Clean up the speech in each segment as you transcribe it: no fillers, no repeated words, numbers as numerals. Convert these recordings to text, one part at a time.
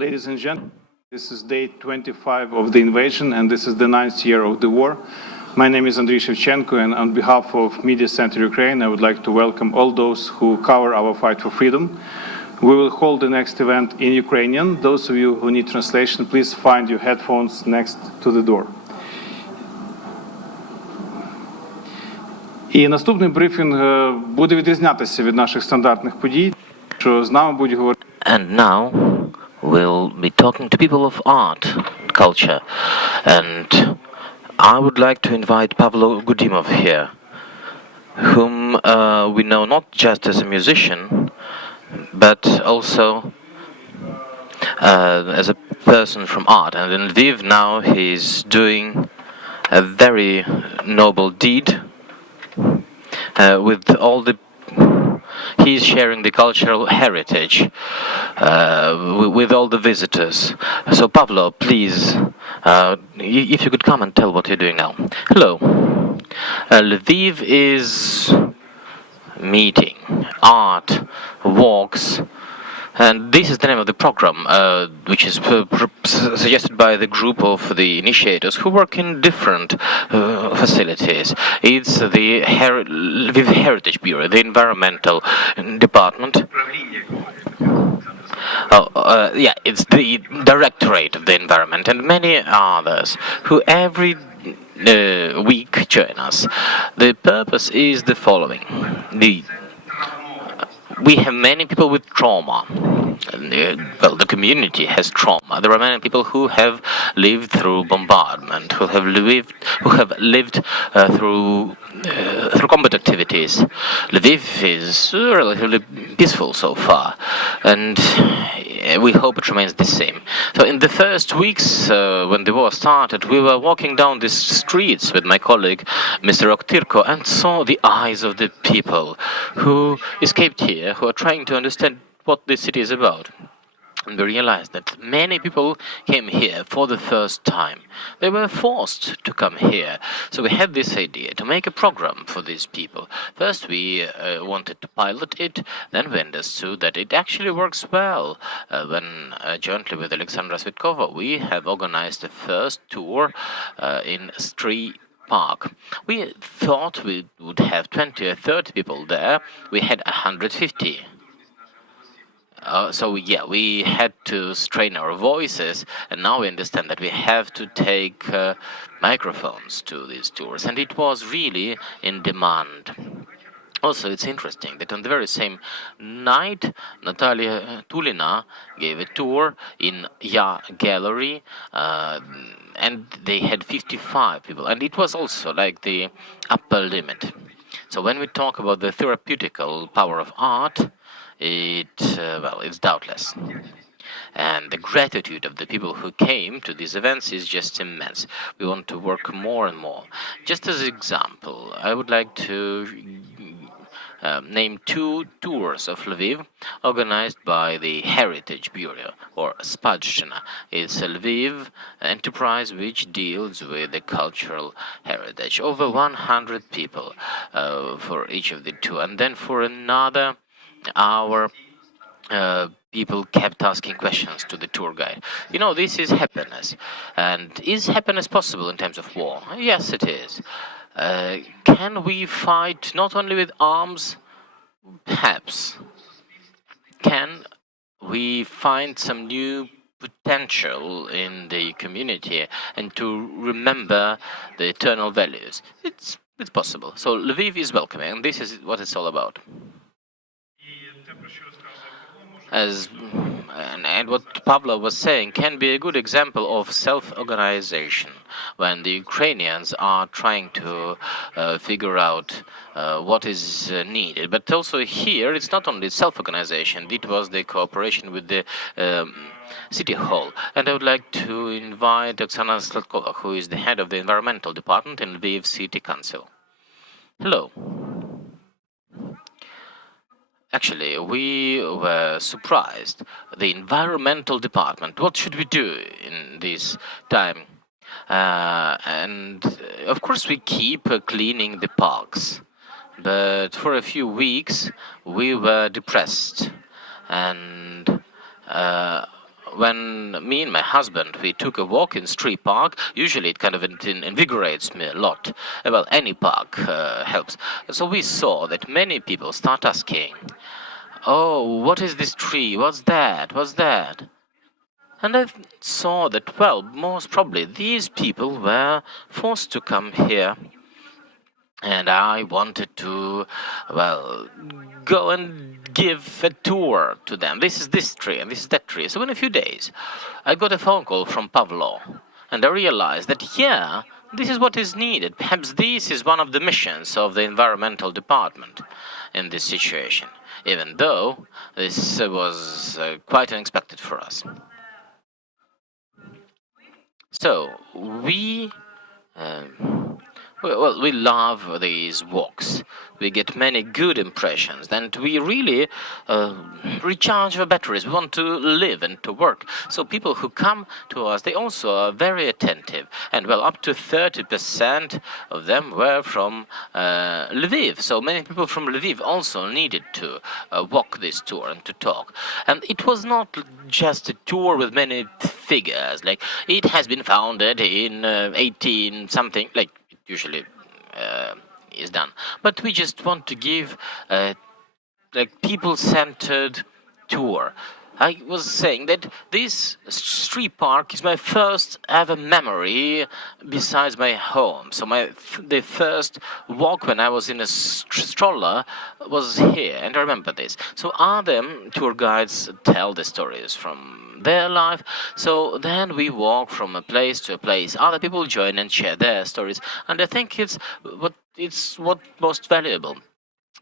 Ladies and gentlemen, this is day 25 of the invasion, and this is the 9th year of the war. My name is Andriy Shevchenko, and on behalf of Media Center Ukraine, I would like to welcome all those who cover our fight for freedom. We will hold the next event in Ukrainian. Those of you who need translation, please find your headphones next to the door. І наступний брифінг буде відрізнятися від наших стандартних подій, що з нами будуть говорити. And now we'll be talking to people of art and culture, and I would like to invite Pavlo Hudimov here, whom we know not just as a musician, but also as a person from art. And in Lviv now he's doing a very noble deed with all the he's sharing the cultural heritage with all the visitors. So Pavlo, please, if you could come and tell what you're doing now. Hello. Lviv is meeting, art, walks, and this is the name of the program, which is suggested by the group of the initiators who work in different facilities. It's the Lviv Heritage Bureau, the environmental department. It's the Directorate of the Environment and many others who every week join us. The purpose is the following. We have many people with trauma. Well, the community has trauma. There are many people who have lived through bombardment, who have lived through combat activities. Lviv is relatively peaceful so far, and we hope it remains the same. So in the first weeks when the war started, we were walking down the streets with my colleague, Mr. Oktirko, and saw the eyes of the people who escaped here, who are trying to understand what this city is about. And we realized that many people came here for the first time. They were forced to come here. So we had this idea to make a program for these people. First we wanted to pilot it, then we understood that it actually works well. When jointly with Oleksandra Sladkova we have organized the first tour in Street Park. We thought we would have 20 or 30 people there. We had 150. We had to strain our voices, and now we understand that we have to take microphones to these tours, and it was really in demand. Also, it's interesting that on the very same night, Natalia Tulina gave a tour in Gallery, and they had 55 people, and it was also like the upper limit. So when we talk about the therapeutical power of art, it's doubtless. And the gratitude of the people who came to these events is just immense. We want to work more and more. Just as an example, I would like to name 2 tours of Lviv organized by the Heritage Bureau, or Spadshina. It's a Lviv enterprise which deals with the cultural heritage. Over 100 people for each of the 2. And then for another hour, people kept asking questions to the tour guide. This is happiness. And is happiness possible in times of war? Yes, it is. Can we fight not only with arms? Perhaps. Can we find some new potential in the community and to remember the eternal values? It's possible. So Lviv is welcoming, and this is what it's all about. And what Pavlo was saying can be a good example of self-organization, when the Ukrainians are trying to figure out what is needed. But also here, it's not only self-organization, it was the cooperation with the City Hall. And I would like to invite Oleksandra Sladkova, who is the head of the Environmental Department in Lviv City Council. Hello. Actually, we were surprised. The environmental department, what should we do in this time? And of course we keep cleaning the parks. But for a few weeks we were depressed. And when me and my husband, we took a walk in street park, usually it kind of invigorates me a lot. Well, any park helps. So we saw that many people start asking, "Oh, what is this tree? What's that? What's that?" And I saw that, well, most probably these people were forced to come here. And I wanted to, well, go and give a tour to them. This is this tree and this is that tree. So in a few days, I got a phone call from Pavlo. And I realized that, yeah, this is what is needed. Perhaps this is one of the missions of the environmental department in this situation. Even though this was quite unexpected for us. So we we love these walks. We get many good impressions, and we really recharge our batteries. We want to live and to work. So people who come to us, they also are very attentive. And well, up to 30% of them were from Lviv. So many people from Lviv also needed to walk this tour and to talk. And it was not just a tour with many figures. Like, it has been founded in 18 something, like it usually is done. But we just want to give like people-centered tour. I was saying that this street park is my first ever memory besides my home. So the first walk when I was in a stroller was here, and I remember this. So other tour guides tell the stories from their life. So then we walk from a place to a place. Other people join and share their stories, and I think it's what most valuable.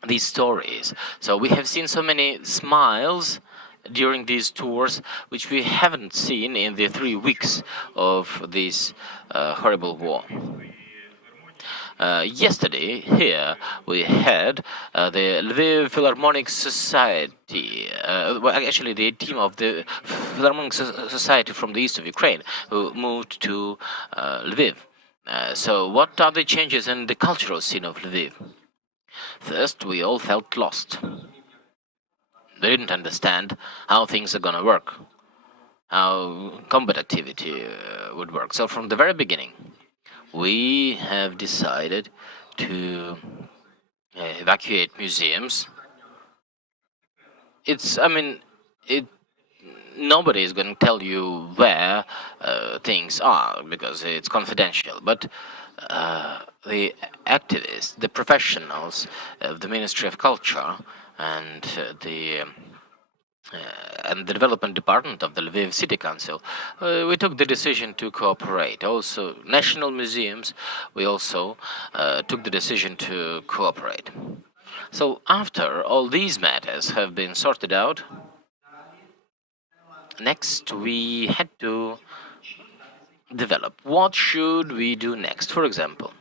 These stories. So we have seen so many smiles during these tours, which we haven't seen in the 3 weeks of this horrible war. Yesterday, here, we had the Lviv Philharmonic Society, well, actually the team of the Philharmonic Society from the east of Ukraine, who moved to Lviv. So what are the changes in the cultural scene of Lviv? First, we all felt lost. We didn't understand how things are going to work, how combat activity would work. So from the very beginning, we have decided to evacuate museums. Nobody is going to tell you where things are because it's confidential. But the activists, the professionals of the Ministry of Culture and the Development Department of the Lviv City Council, we took the decision to cooperate. Also, national museums, we also took the decision to cooperate. So after all these matters have been sorted out, next we had to develop. What should we do next? For example,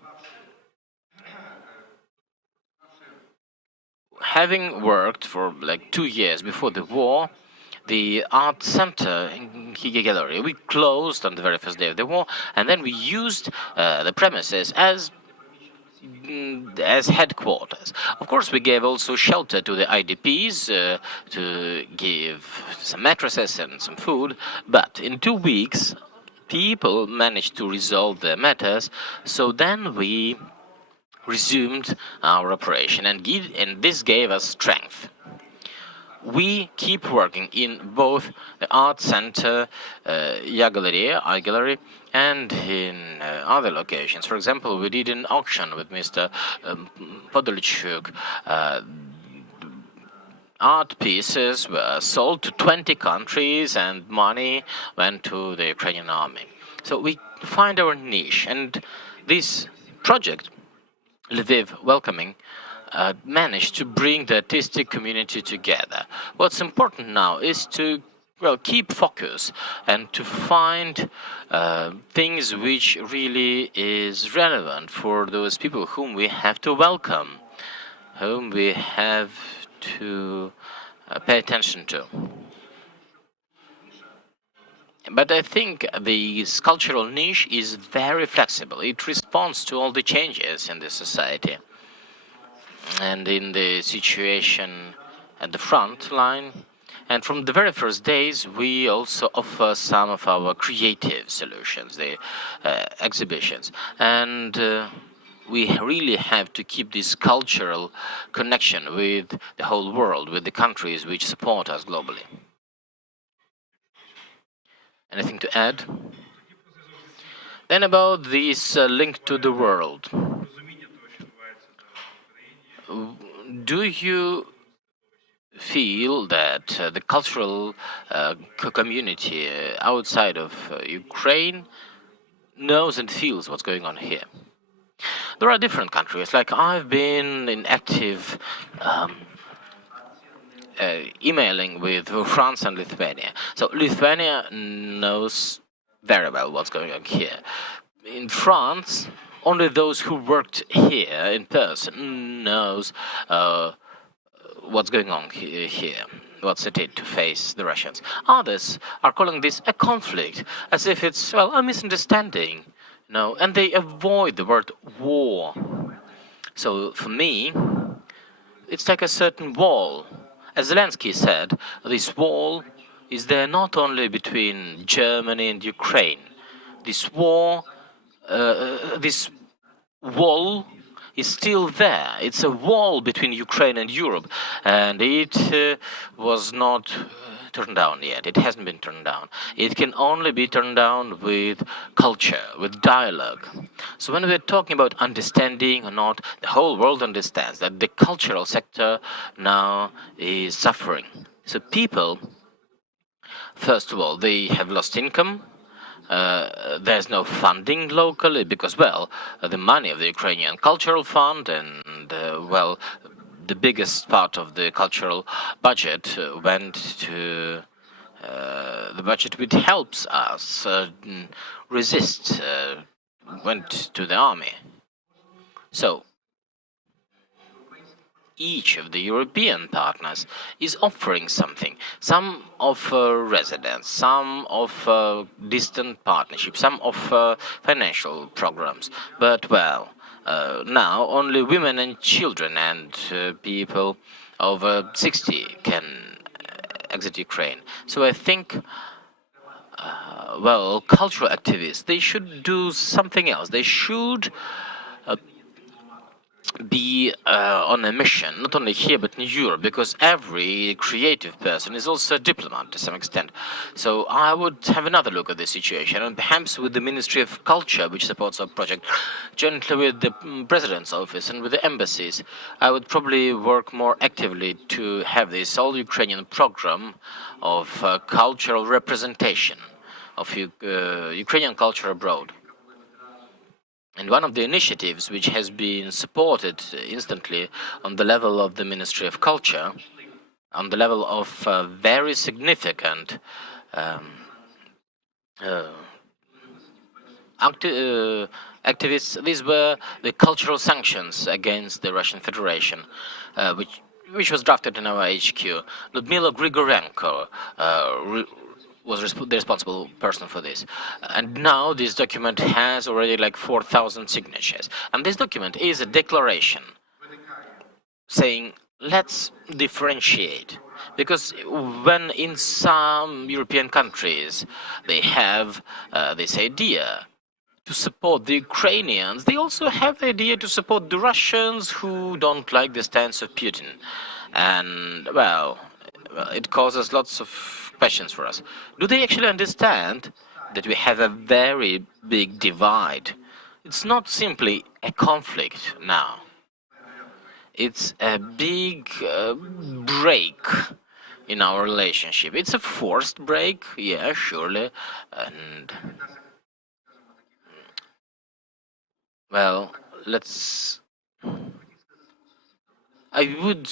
having worked for like 2 years before the war, the art center in Gallery, we closed on the very first day of the war, and then we used the premises as headquarters. Of course, we gave also shelter to the IDPs, to give some mattresses and some food, but in 2 weeks, people managed to resolve their matters, so then we resumed our operation, and this gave us strength. We keep working in both the art center, art gallery, and in other locations. For example, we did an auction with Mr. Podolchuk. Art pieces were sold to 20 countries, and money went to the Ukrainian army. So we find our niche, and this project, Lviv Welcoming, managed to bring the artistic community together. What's important now is to keep focus and to find things which really is relevant for those people whom we have to welcome, whom we have to pay attention to. But I think the cultural niche is very flexible. It responds to all the changes in the society. And in the situation at the front line, And from the very first days, we also offer some of our creative solutions, the exhibitions. And we really have to keep this cultural connection with the whole world, with the countries which support us globally. Anything to add? Then about this link to the world. Do you feel that the cultural community outside of Ukraine knows and feels what's going on here? There are different countries, like I've been in active emailing with France and Lithuania. So Lithuania knows very well what's going on here. In France, only those who worked here in person knows what's going on here, what's it to face the Russians. Others are calling this a conflict, as if it's, well, a misunderstanding, and they avoid the word war. So for me, it's like a certain wall. As Zelensky said, this wall is there not only between Germany and Ukraine. This war, this wall is still there. It's a wall between Ukraine and Europe, and it was not turned down yet. It hasn't been turned down. It can only be turned down with culture, with dialogue. So when we're talking about understanding or not, the whole world understands that the cultural sector now is suffering. So people, first of all, they have lost income. There's no funding locally because, well, the money of the Ukrainian Cultural Fund and, well, the biggest part of the cultural budget went to the budget which helps us resist, went to the army. So each of the European partners is offering something. Some offer residence, some offer distant partnerships, some offer financial programs. But, well, now only women and children and people over 60 can exit Ukraine. So I think, well, cultural activists, they should do something else. They should be on a mission, not only here but in Europe, because every creative person is also a diplomat to some extent. So I would have another look at this situation, and perhaps with the Ministry of Culture, which supports our project, jointly with the President's office and with the embassies, I would probably work more actively to have this all-Ukrainian program of cultural representation of Ukrainian culture abroad. And one of the initiatives which has been supported instantly on the level of the Ministry of Culture, on the level of very significant activists, these were the cultural sanctions against the Russian Federation, which was drafted in our HQ. Ludmila Grigorenko was the responsible person for this. And now this document has already like 4,000 signatures. And this document is a declaration saying, let's differentiate. Because when in some European countries they have this idea to support the Ukrainians, they also have the idea to support the Russians who don't like the stance of Putin. And, well, it causes lots of questions for us. Do they actually understand that we have a very big divide? It's not simply a conflict now. It's a big break in our relationship. It's a forced break, yeah, surely. And, well, I would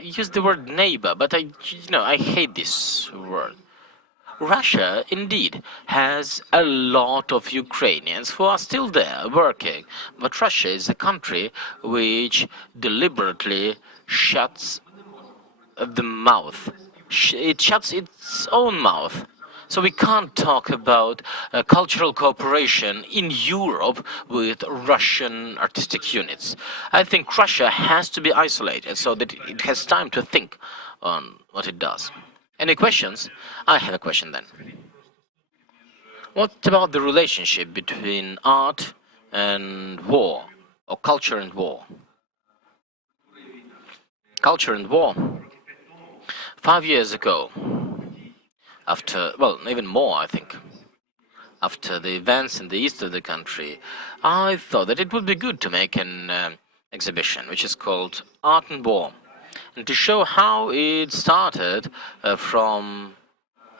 use the word neighbor, but I hate this word. Russia, indeed, has a lot of Ukrainians who are still there working, but Russia is a country which deliberately shuts the mouth. It shuts its own mouth. So we can't talk about cultural cooperation in Europe with Russian artistic units. I think Russia has to be isolated so that it has time to think on what it does. Any questions? I have a question then. What about the relationship between art and war, or culture and war? Culture and war. 5 years ago, after, well, even more, I think, after the events in the east of the country, I thought that it would be good to make an exhibition which is called Art and War, and to show how it started from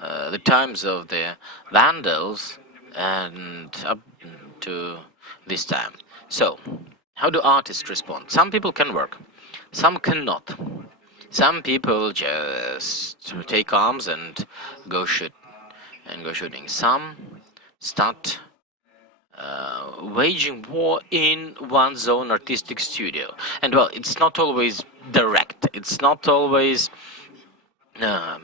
the times of the Vandals and up to this time. So, how do artists respond? Some people can work, some cannot. Some people just take arms and go shooting. Some start waging war in one's own artistic studio. And well, it's not always direct. It's not always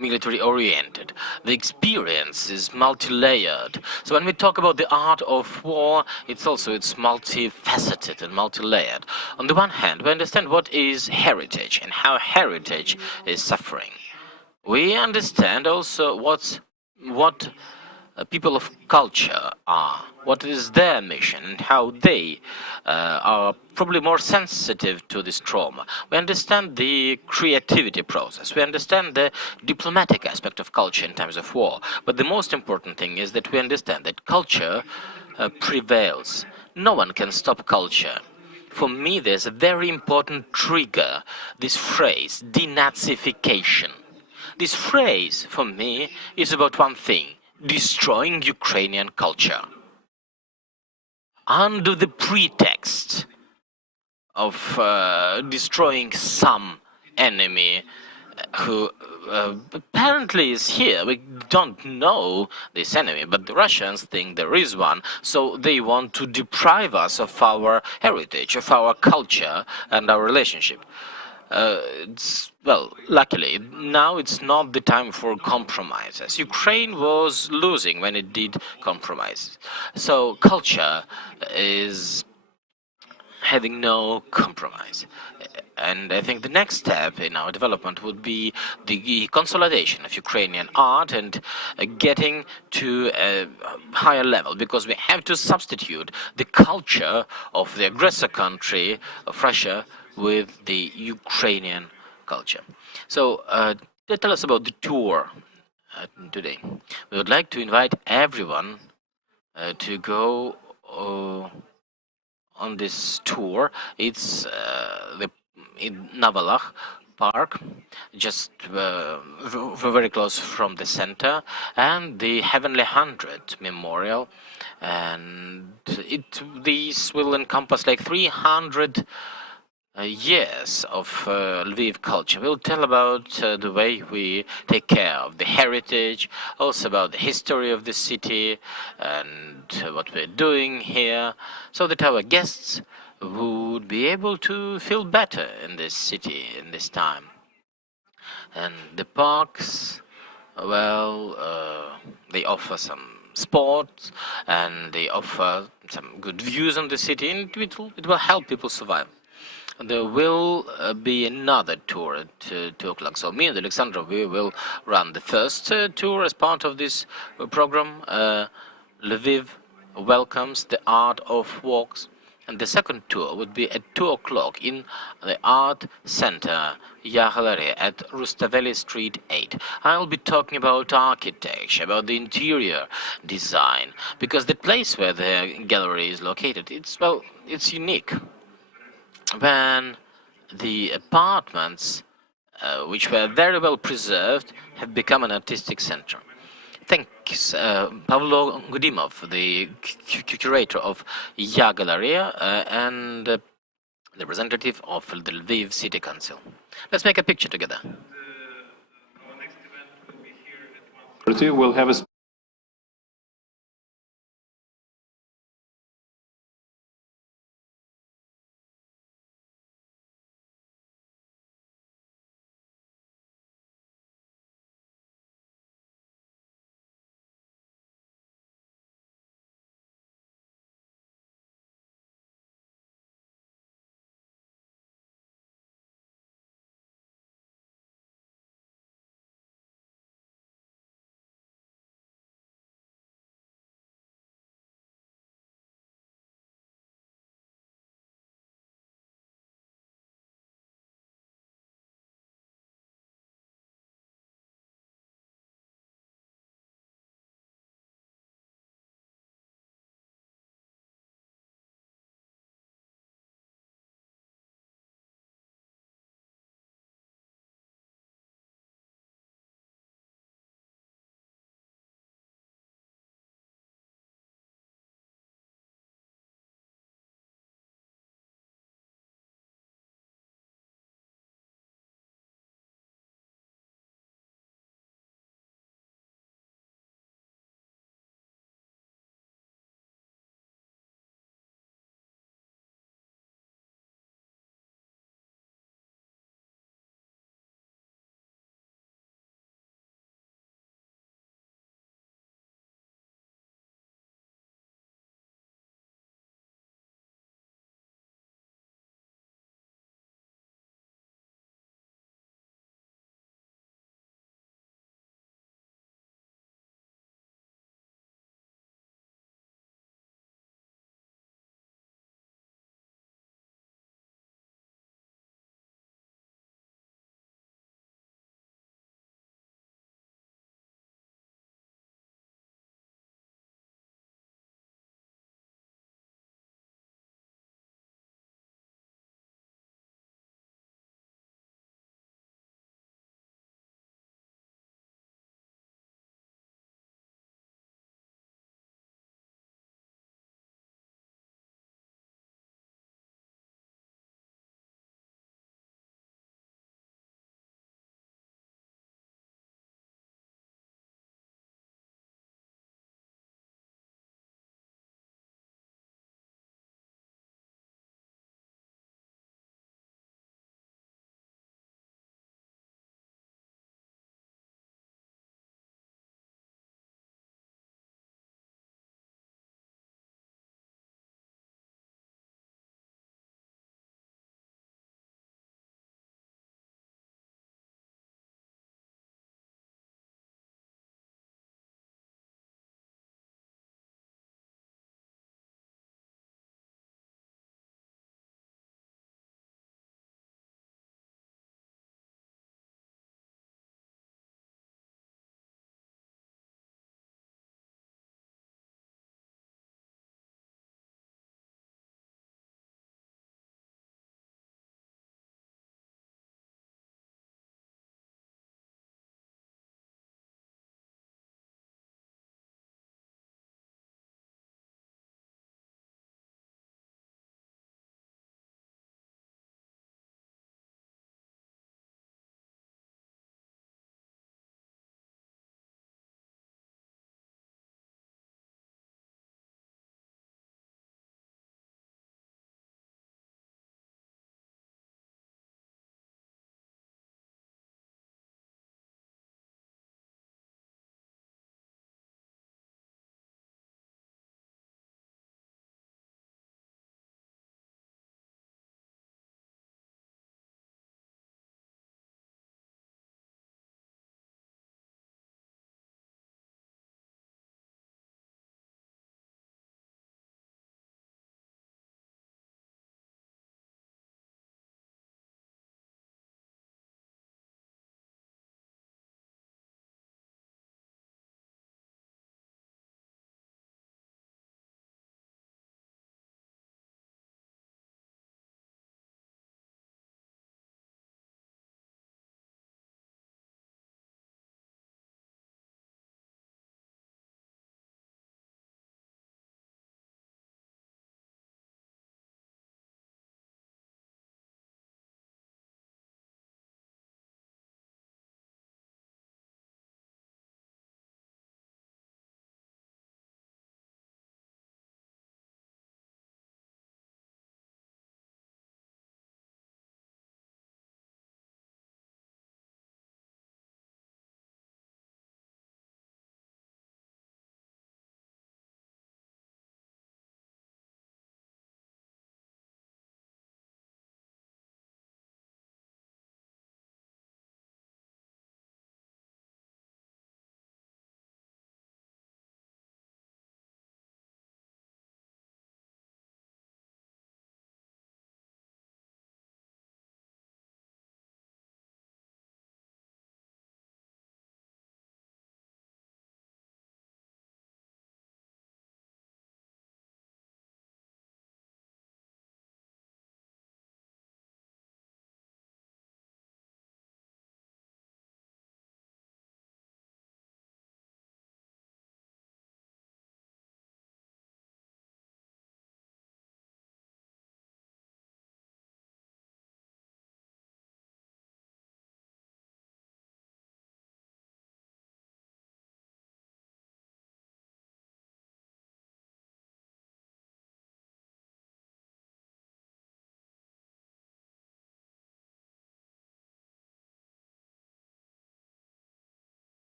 military oriented. The experience is multi-layered. So when we talk about the art of war, it's multifaceted and multi-layered. On the one hand, we understand what is heritage and how heritage is suffering. We understand also what people of culture are, what is their mission, and how they are probably more sensitive to this trauma. We understand the creativity process, we understand the diplomatic aspect of culture in times of war, but the most important thing is that we understand that culture prevails. No one can stop culture. For me, there's a very important trigger, this phrase, denazification. This phrase, for me, is about one thing: destroying Ukrainian culture. Under the pretext of destroying some enemy who apparently is here. We don't know this enemy, but the Russians think there is one, so they want to deprive us of our heritage, of our culture and our relationship. Well, luckily, now it's not the time for compromises. Ukraine was losing when it did compromise. So culture is having no compromise. And I think the next step in our development would be the consolidation of Ukrainian art and getting to a higher level, because we have to substitute the culture of the aggressor country of Russia with the Ukrainian culture. So tell us about the tour today. We would like to invite everyone to go on this tour. It's in Valakh Park, just very close from the center, and the Heavenly Hundred Memorial, and these will encompass like 300 years of Lviv culture. We'll tell about the way we take care of the heritage, also about the history of the city and what we're doing here, so that our guests would be able to feel better in this city in this time. And the parks, well, they offer some sports and they offer some good views on the city, and it will help people survive. There will be another tour at 2 o'clock. So me and Oleksandra, we will run the first tour as part of this program. Lviv welcomes the art of walks. And the second tour would be at 2 o'clock in the art center, Ecology, at Rustaveli Street 8. I'll be talking about architecture, about the interior design, because the place where the gallery is located, it's unique. When the apartments, which were very well preserved, have become an artistic center. Thanks, Pavlo Hudimov, the curator of Ecology and the representative of the Lviv City Council. Let's make a picture together. Our next event will be here at 1:30. We'll have a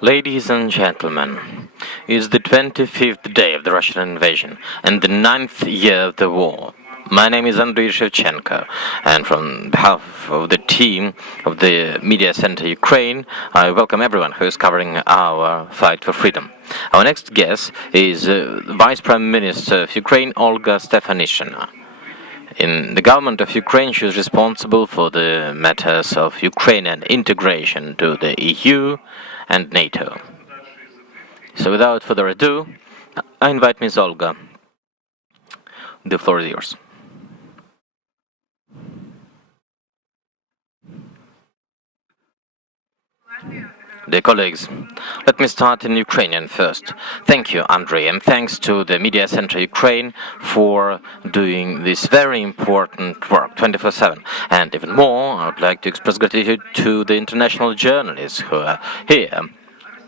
Ladies and gentlemen, it's the 25th day of the Russian invasion and the 9th year of the war. My name is Andriy Shevchenko, and from behalf of the team of the Media Center Ukraine, I welcome everyone who is covering our fight for freedom. Our next guest is Vice Prime Minister of Ukraine, Olga Stefanyshyna. In the government of Ukraine, she is responsible for the matters of Ukrainian integration to the EU and NATO. So without further ado, I invite Ms. Olga. The floor is yours. Dear colleagues, let me start in Ukrainian first. Thank you, Andrei, and thanks to the Media Center Ukraine for doing this very important work 24/7. And even more, I would like to express gratitude to the international journalists who are here.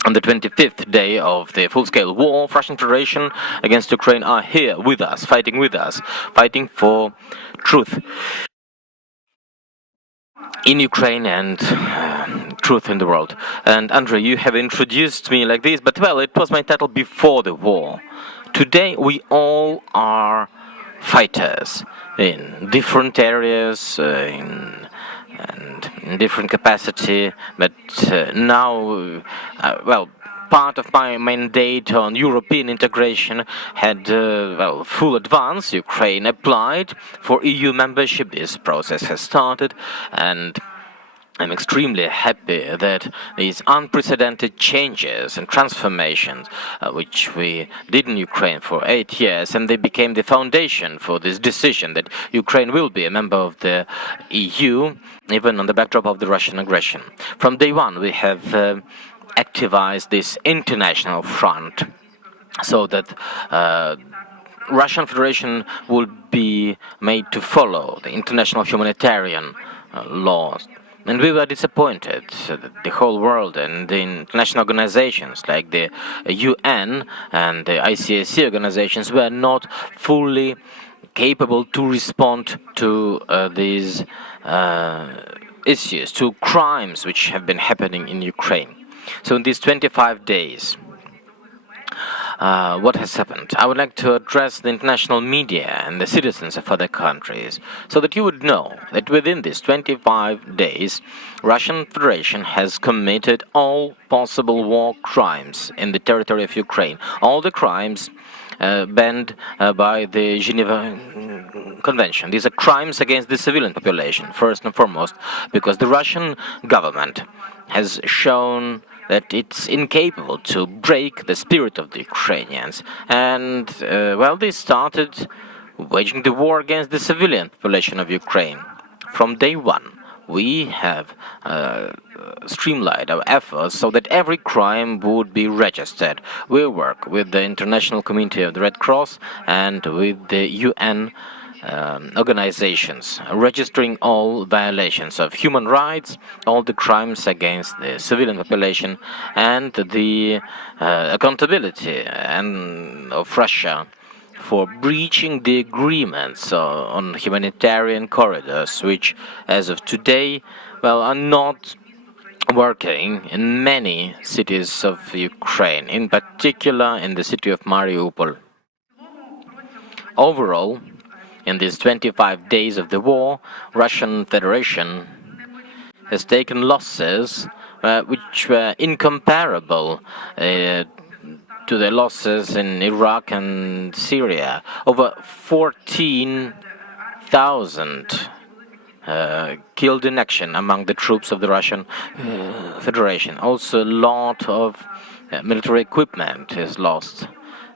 On the 25th day of the full-scale war, Russian Federation against Ukraine are here with us, fighting for truth in Ukraine and truth in the world. And Andrei, you have introduced me like this, but well, it was my title before the war. Today we all are fighters in different areas, in different capacity, but now, part of my mandate on European integration had, full advance. Ukraine applied for EU membership. This process has started, and I'm extremely happy that these unprecedented changes and transformations, which we did in Ukraine for 8 years, and they became the foundation for this decision that Ukraine will be a member of the EU, even on the backdrop of the Russian aggression. From day one, we have activized this international front so that Russian Federation will be made to follow the international humanitarian laws. And we were disappointed that the whole world and the international organizations like the UN and the ICSC organizations were not fully capable to respond to these issues, to crimes which have been happening in Ukraine. So in these 25 days, what has happened? I would like to address the international media and the citizens of other countries so that you would know that within these 25 days, Russian Federation has committed all possible war crimes in the territory of Ukraine, all the crimes banned by the Geneva Convention. These are crimes against the civilian population, first and foremost, because the Russian government has shown that it's incapable to break the spirit of the Ukrainians. And, they started waging the war against the civilian population of Ukraine. From day one, we have streamlined our efforts so that every crime would be registered. We work with the International Committee of the Red Cross and with the UN organizations, registering all violations of human rights, all the crimes against the civilian population, and the accountability of Russia for breaching the agreements on humanitarian corridors, which, as of today, are not working in many cities of Ukraine, in particular in the city of Mariupol. Overall, in these 25 days of the war, Russian Federation has taken losses which were incomparable to the losses in Iraq and Syria. Over 14,000 killed in action among the troops of the Russian Federation. Also, a lot of military equipment is lost.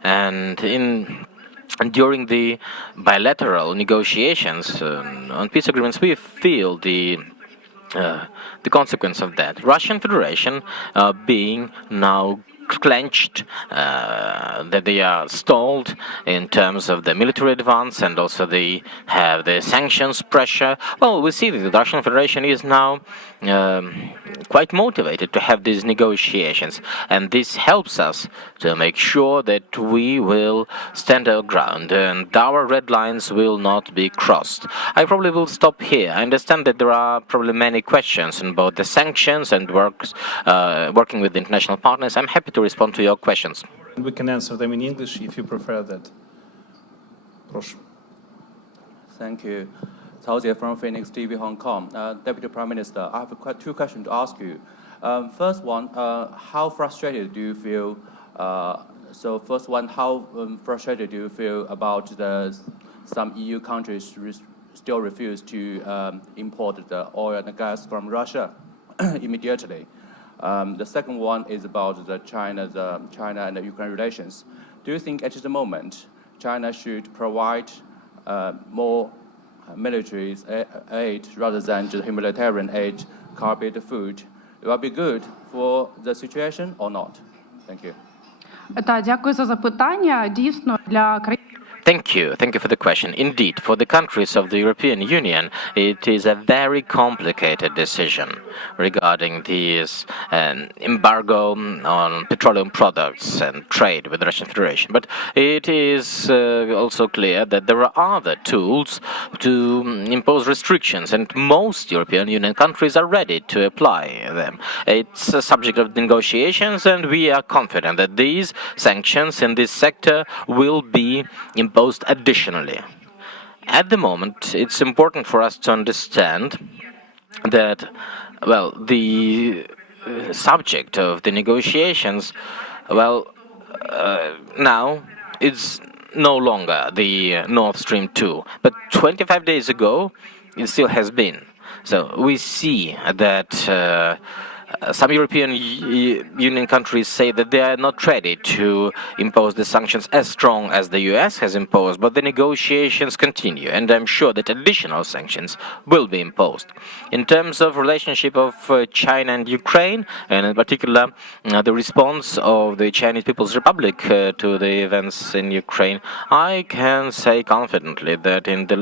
And during the bilateral negotiations on peace agreements, we feel the consequence of that. Russian Federation being now clenched, that they are stalled in terms of the military advance, and also they have the sanctions pressure. Well, we see that the Russian Federation is now quite motivated to have these negotiations, and this helps us to make sure that we will stand our ground and our red lines will not be crossed. I probably will stop here. I understand that there are probably many questions about the sanctions and working with the international partners. I'm happy to respond to your questions. We can answer them in English if you prefer that. Прошу. Thank you. Cao Jie from Phoenix TV Hong Kong. Deputy Prime Minister, I have two questions to ask you. First one, how frustrated do you feel? So first one, how frustrated do you feel about some EU countries still refuse to import the oil and the gas from Russia immediately? The second one is about the China and the Ukraine relations. Do you think at the moment China should provide more military aid rather than just humanitarian aid, carpet, food? It will be good for the situation or not? Thank you. Дякую за запитання. Дійсно, для країн. Thank you. Thank you for the question. Indeed, for the countries of the European Union, it is a very complicated decision regarding this embargo on petroleum products and trade with the Russian Federation. But it is also clear that there are other tools to impose restrictions, and most European Union countries are ready to apply them. It's a subject of negotiations, and we are confident that these sanctions in this sector will be imposed additionally. At the moment, it's important for us to understand that, well, the subject of the negotiations, now it's no longer the Nord Stream 2, but 25 days ago, it still has been. So we see that some European Union countries say that they are not ready to impose the sanctions as strong as the US has imposed, but the negotiations continue, and I'm sure that additional sanctions will be imposed. In terms of relationship of China and Ukraine, and in particular the response of the Chinese People's Republic to the events in Ukraine, I can say confidently that in the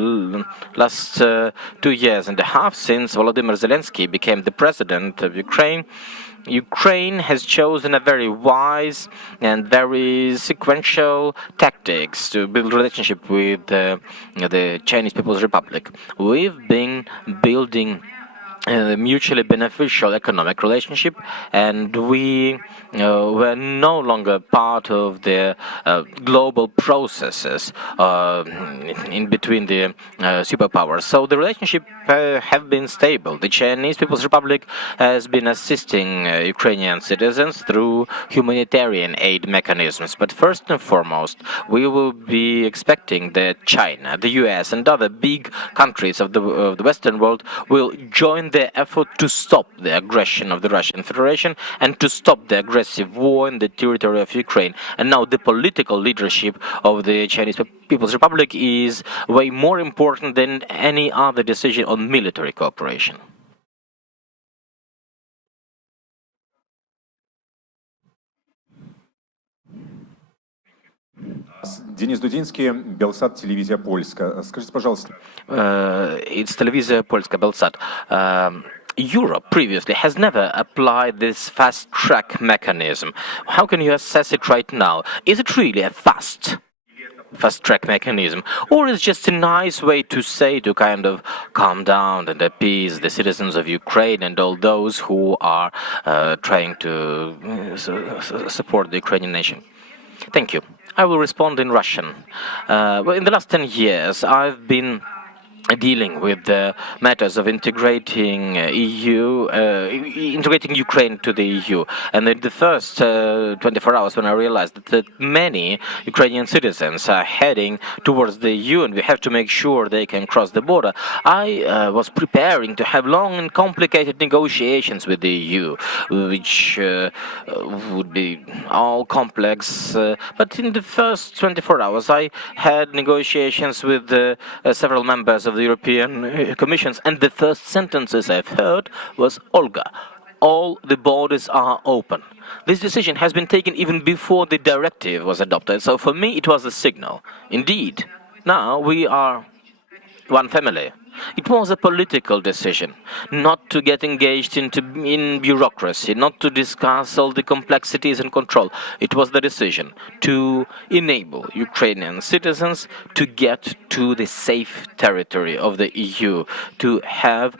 last 2 years and a half since Volodymyr Zelensky became the president of Ukraine, Ukraine has chosen a very wise and very sequential tactics to build relationship with the Chinese People's Republic. We've been building a mutually beneficial economic relationship, and we were no longer part of the global processes in between the superpowers. So the relationship have been stable. The Chinese People's Republic has been assisting Ukrainian citizens through humanitarian aid mechanisms. But first and foremost, we will be expecting that China, the US, and other big countries of the Western world will join the effort to stop the aggression of the Russian Federation and to stop the aggressive war in the territory of Ukraine. And now the political leadership of the Chinese People's Republic is way more important than any other decision on military cooperation. Денис Дудинский, Белсат, телевизия Польска. Скажите, пожалуйста. It's Televizja Polska, Belsat. Europe previously has never applied this fast-track mechanism. How can you assess it right now? Is it really a fast-track mechanism, or is it just a nice way to say to kind of calm down and appease the citizens of Ukraine and all those who are trying to support the Ukrainian nation? Thank you. I will respond in Russian. Well, in the last 10 years, I've been dealing with the matters of integrating integrating Ukraine to the EU. And in the first 24 hours, when I realized that many Ukrainian citizens are heading towards the EU and we have to make sure they can cross the border, I was preparing to have long and complicated negotiations with the EU, which would be all complex. But in the first 24 hours, I had negotiations with several members of the European Commission, and the first sentences I've heard was Olga. all the borders are open. This decision has been taken even before the directive was adopted, so for me it was a signal. Indeed, now we are one family. It was a political decision, not to get engaged in bureaucracy, not to discuss all the complexities and control. It was the decision to enable Ukrainian citizens to get to the safe territory of the EU, to have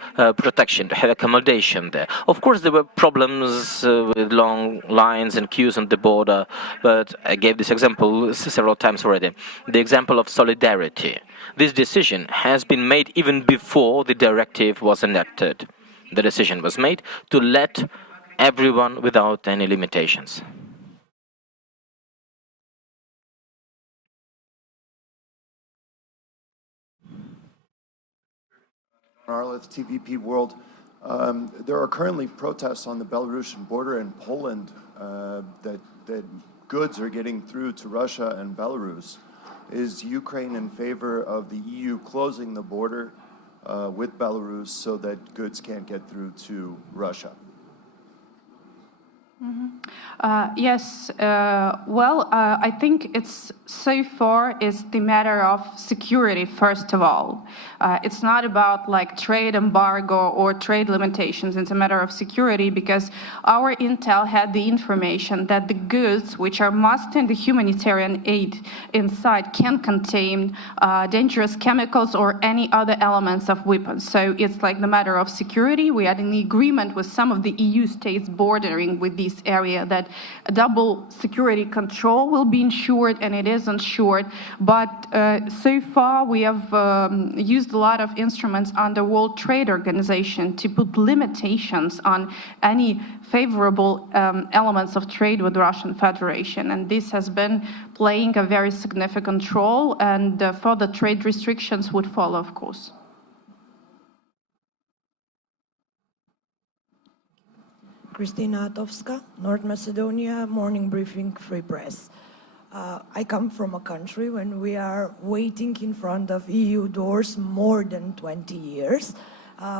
protection, to have accommodation there. Of course, there were problems with long lines and queues on the border, but I gave this example several times already. The example of solidarity. This decision has been made even before the directive was enacted. The decision was made to let everyone without any limitations. Arleth, TVP World. There are currently protests on the Belarusian border in Poland that goods are getting through to Russia and Belarus. Is Ukraine in favor of the EU closing the border with Belarus so that goods can't get through to Russia? Yes, I think it's so far is the matter of security, first of all. It's not about like trade embargo or trade limitations. It's a matter of security because our intel had the information that the goods which are must in the humanitarian aid inside can contain dangerous chemicals or any other elements of weapons. So it's like the matter of security. We had an agreement with some of the EU states bordering with this area that a double security control will be ensured, and it is ensured. But so far we have used a lot of instruments under World Trade Organization to put limitations on any favorable elements of trade with the Russian Federation, and this has been playing a very significant role, and further trade restrictions would follow, of course. Kristina Atovska, North Macedonia, Morning Briefing, Free Press. I come from a country when we are waiting in front of EU doors more than 20 years.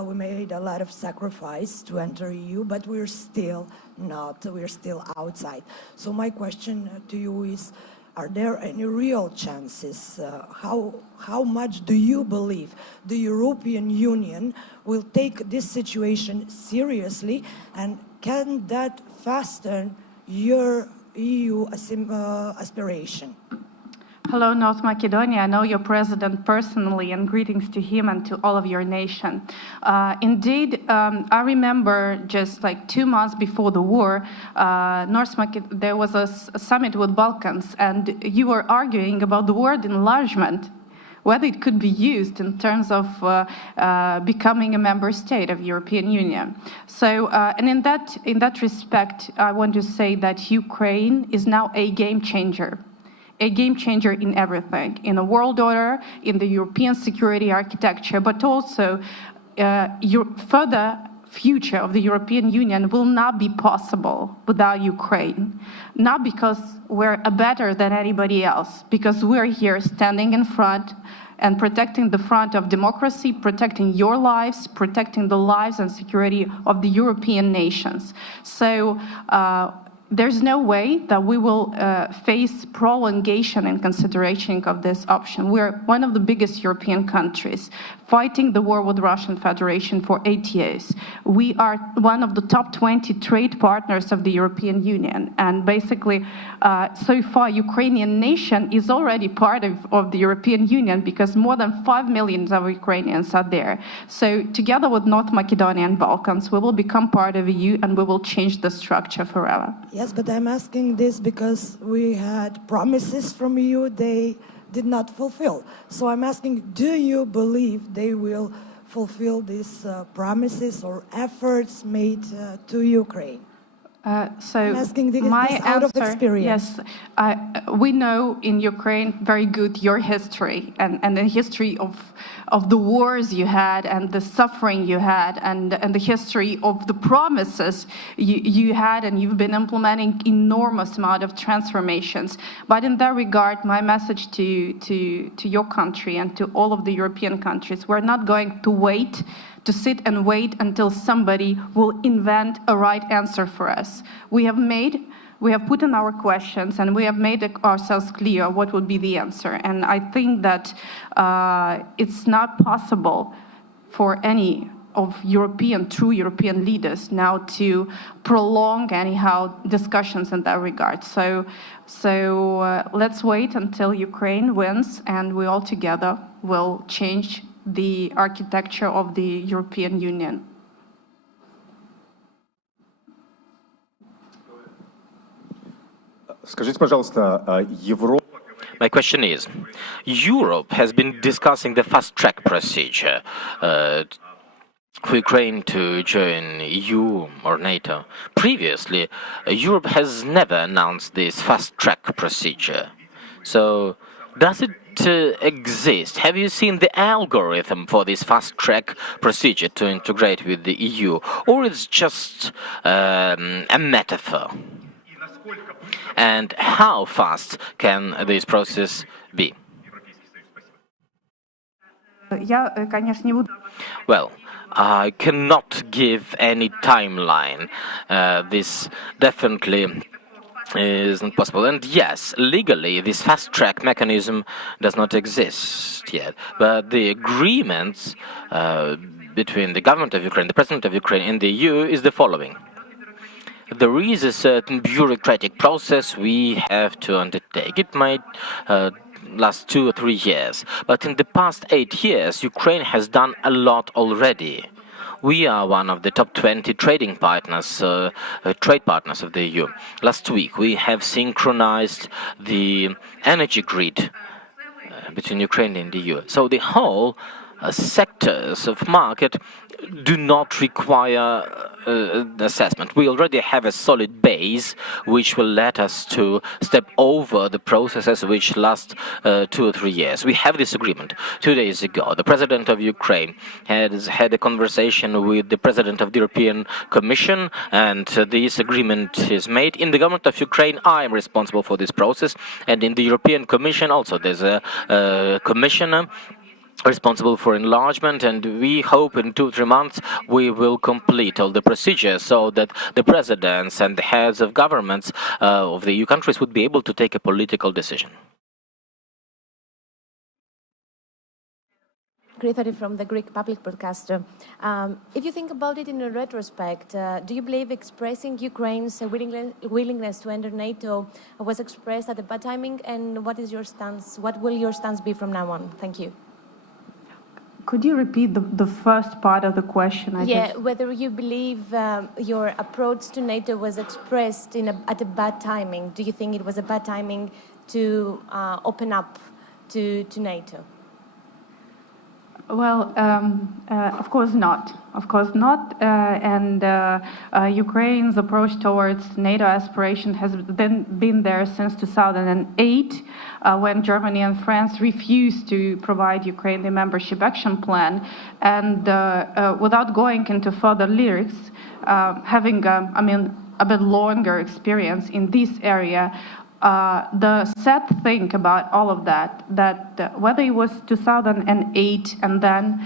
We made a lot of sacrifice to enter EU, but we're still not, we're still outside. So my question to you is, are there any real chances? How much do you believe the European Union will take this situation seriously, and can that fasten your EU aspiration? Hello, North Macedonia. I know your president personally, and greetings to him and to all of your nation. Indeed, I remember just like 2 months before the war, there was a summit with Balkans, and you were arguing about the word enlargement, whether it could be used in terms of becoming a member state of European Union. So, and in that respect, I want to say that Ukraine is now a game changer in everything, in the world order, in the European security architecture, but also your further future of the European Union will not be possible without Ukraine. Not because we're better than anybody else, because we're here standing in front and protecting the front of democracy, protecting your lives, protecting the lives and security of the European nations. So there's no way that we will face prolongation and consideration of this option. We're one of the biggest European countries fighting the war with the Russian Federation for 8 years. We are one of the top 20 trade partners of the European Union. And basically, so far, Ukrainian nation is already part of the European Union because more than 5 million of Ukrainians are there. So together with North Macedonia and Balkans, we will become part of the EU and we will change the structure forever. Yes, but I'm asking this because we had promises from EU they did not fulfill. So I'm asking, do you believe they will fulfill these promises or efforts made to Ukraine? So I'm asking this my out of answer, experience. Yes, we know in Ukraine very good your history and the history of the wars you had and the suffering you had and the history of the promises you had, and you've been implementing enormous amount of transformations. But in that regard, my message to your country and to all of the European countries, we're not going to wait to sit and wait until somebody will invent a right answer for us. We have put in our questions and we have made ourselves clear what would be the answer. And I think that it's not possible for any of true European leaders now to prolong anyhow discussions in that regard. So let's wait until Ukraine wins and we all together will change the architecture of the European Union. Скажите, пожалуйста, Европа... My question is, Europe has been discussing the fast-track procedure for Ukraine to join EU or NATO. Previously, Europe has never announced this fast-track procedure. So, does it exist? Have you seen the algorithm for this fast-track procedure to integrate with the EU? Or it's just a metaphor? And how fast can this process be? Well, I cannot give any timeline. This definitely isn't possible. And yes, legally, this fast-track mechanism does not exist yet. But the agreements between the government of Ukraine, the president of Ukraine, and the EU is the following. There is a certain bureaucratic process we have to undertake. It might last 2 or 3 years. But in the past 8 years, Ukraine has done a lot already. We are one of the top 20 trading partners, trade partners of the EU. Last week, we have synchronized the energy grid between Ukraine and the EU. So the whole sectors of market do not require assessment. We already have a solid base which will let us to step over the processes which last 2 or 3 years. We have this agreement. 2 days ago, the President of Ukraine has had a conversation with the President of the European Commission, and this agreement is made. In the government of Ukraine, I am responsible for this process, and in the European Commission also there's a commissioner responsible for enlargement, and we hope in 2 or 3 months we will complete all the procedures so that the presidents and the heads of governments of the EU countries would be able to take a political decision. Curator from the Greek public broadcaster. If you think about it in a retrospect, do you believe expressing Ukraine's willingness to enter NATO was expressed at a bad timing, and what is your stance? What will your stance be from now on? Thank you. Could you repeat the first part of the question? Whether you believe your approach to NATO was expressed at a bad timing. Do you think it was a bad timing to open up to NATO? Well, of course not. Of course not. Ukraine's approach towards NATO aspiration has been there since 2008, when Germany and France refused to provide Ukraine the membership action plan. And without going into further lyrics, having, a bit longer experience in this area, the sad thing about all of that whether it was 2008 and then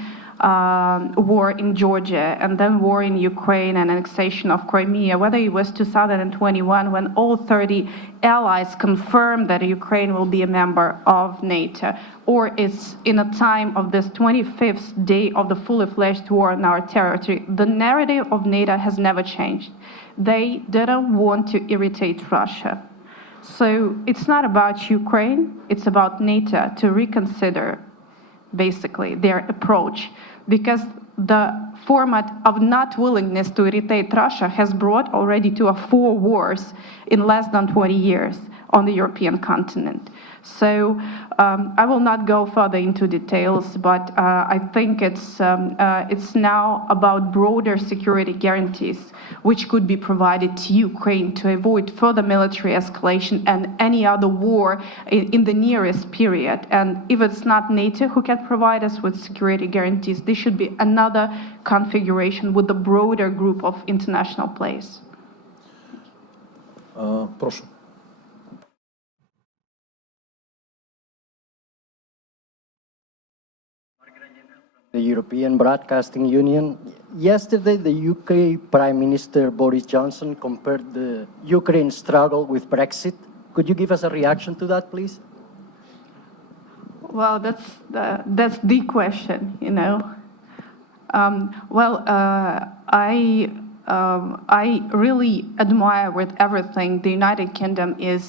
war in Georgia and then war in Ukraine and annexation of Crimea, whether it was 2021 when all 30 allies confirmed that Ukraine will be a member of NATO, or it's in a time of this 25th day of the fully fledged war on our territory, the narrative of NATO has never changed. They didn't want to irritate Russia. So it's not about Ukraine, it's about NATO to reconsider, basically, their approach, because the format of not willingness to irritate Russia has brought already to 4 wars in less than 20 years on the European continent. So I will not go further into details, but I think it's now about broader security guarantees which could be provided to Ukraine to avoid further military escalation and any other war in the nearest period. And if it's not NATO who can provide us with security guarantees, this should be another configuration with a broader group of international players. Прошу. the European Broadcasting Union. Yesterday, the UK Prime Minister Boris Johnson compared the Ukraine struggle with Brexit. Could you give us a reaction to that, please? Well, that's the question, you know. I really admire with everything the United Kingdom is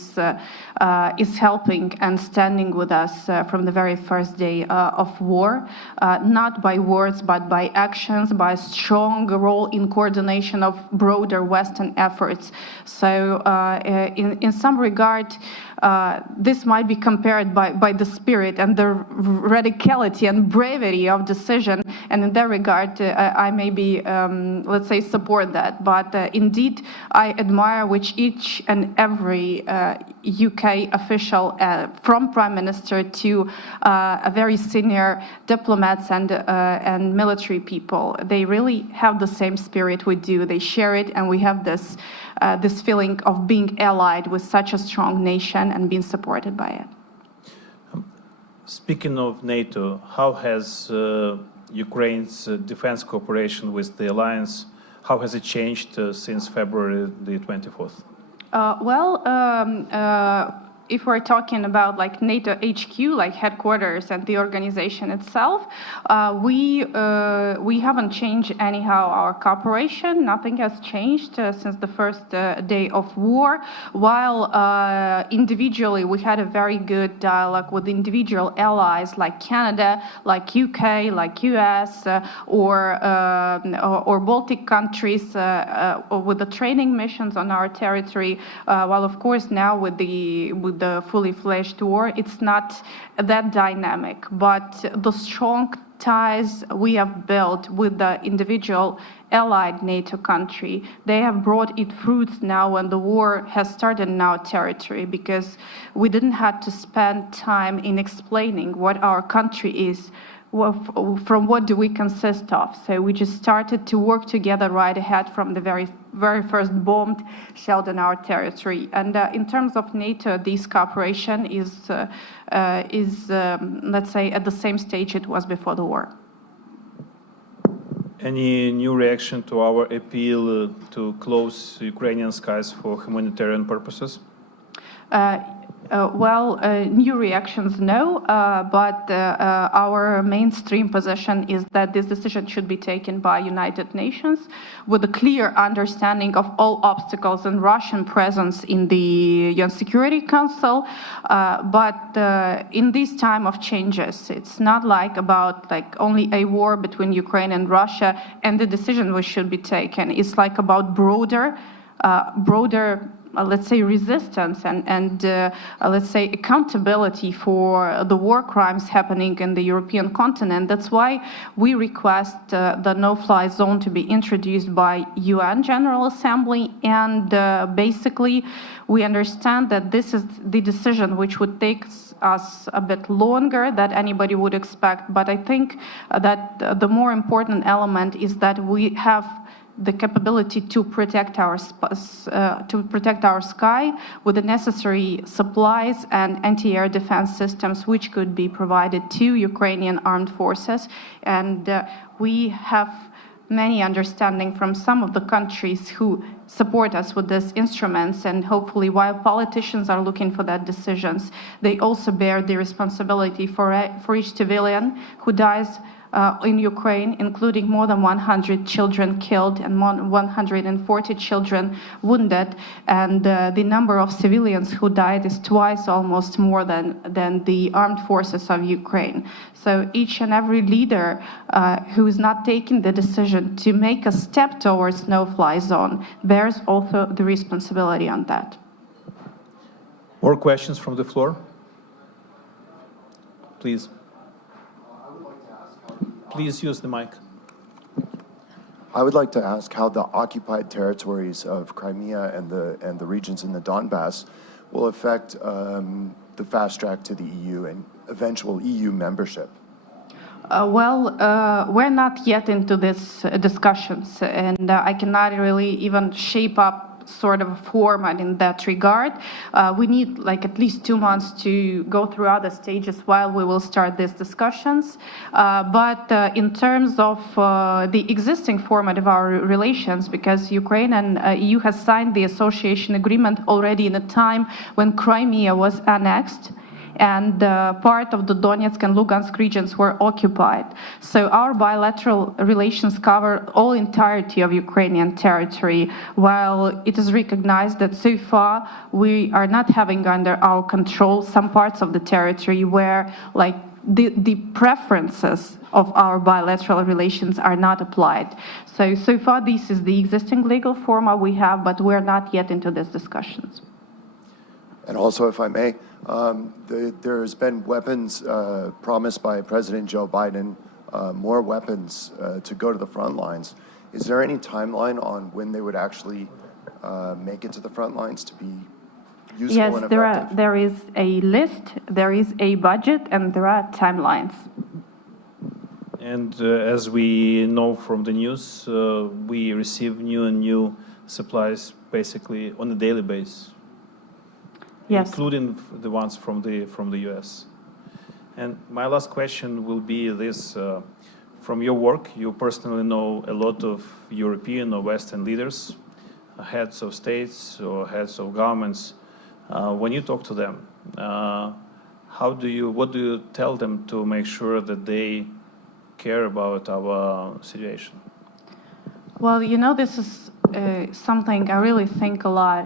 helping and standing with us from the very first day of war, not by words but by actions, by a strong role in coordination of broader Western efforts. So in some regard, this might be compared by the spirit and the radicality and bravery of decision, and in that regard, I maybe, let's say, support that. But indeed, I admire which each and every UK official, from Prime Minister to a very senior diplomats and military people, they really have the same spirit we do. They share it, and we have this feeling of being allied with such a strong nation and being supported by it. Speaking of NATO, how has Ukraine's defense cooperation with the alliance, how has it changed since February the 24th? If we're talking about like NATO HQ, like headquarters and the organization itself, we haven't changed anyhow our cooperation. Nothing has changed since the first day of war. While individually we had a very good dialogue with individual allies like Canada, like UK, like US, or Baltic countries with the training missions on our territory. While of course now with the fully fledged war, it's not that dynamic, but the strong ties we have built with the individual allied NATO country, they have brought it fruits now when the war has started in our territory, because we didn't have to spend time in explaining what our country is, from what do we consist of. So we just started to work together right ahead from the very first bombed shelled in our territory. And in terms of NATO, this cooperation is let's say, at the same stage it was before the war. Any new reaction to our appeal to close Ukrainian skies for humanitarian purposes? New reactions, no, but our mainstream position is that this decision should be taken by United Nations with a clear understanding of all obstacles and Russian presence in the UN Security Council. But in this time of changes, it's not about only a war between Ukraine and Russia and the decision which should be taken. It's about broader let's say, resistance and let's say, accountability for the war crimes happening in the European continent. That's why we request the no-fly zone to be introduced by UN General Assembly. And basically, we understand that this is the decision which would take us a bit longer than anybody would expect. But I think that the more important element is that we have the capability to protect our sky with the necessary supplies and anti-air defense systems which could be provided to Ukrainian armed forces. And we have many understanding from some of the countries who support us with these instruments, and hopefully while politicians are looking for that decisions, they also bear the responsibility for each civilian who dies in Ukraine, including more than 100 children killed and 140 children wounded. And the number of civilians who died is twice almost more than the armed forces of Ukraine. So each and every leader who is not taking the decision to make a step towards no-fly zone bears also the responsibility on that. More questions from the floor? Please. Please use the mic. I would like to ask how the occupied territories of Crimea and the regions in the Donbass will affect the fast track to the EU and eventual EU membership. We're not yet into these discussions, and I cannot really even shape up sort of a format in that regard. We need like at least 2 months to go through other stages while we will start these discussions. But in terms of the existing format of our relations, because Ukraine and EU has signed the association agreement already in a time when Crimea was annexed, and part of the Donetsk and Lugansk regions were occupied. So our bilateral relations cover all entirety of Ukrainian territory, while it is recognized that so far we are not having under our control some parts of the territory where like the preferences of our bilateral relations are not applied. So far this is the existing legal format we have, but we're not yet into these discussions. And also, if I may, there's been weapons promised by President Joe Biden, more weapons to go to the front lines. Is there any timeline on when they would actually make it to the front lines to be useful and effective? Yes, there is a list, there is a budget, and there are timelines. And as we know from the news, we receive new and new supplies basically on a daily basis. Yes. Including the ones from the US. And my last question will be this: from your work, you personally know a lot of European or Western leaders, heads of states or heads of governments. When you talk to them, what do you tell them to make sure that they care about our situation? Well, you know, this is something I really think a lot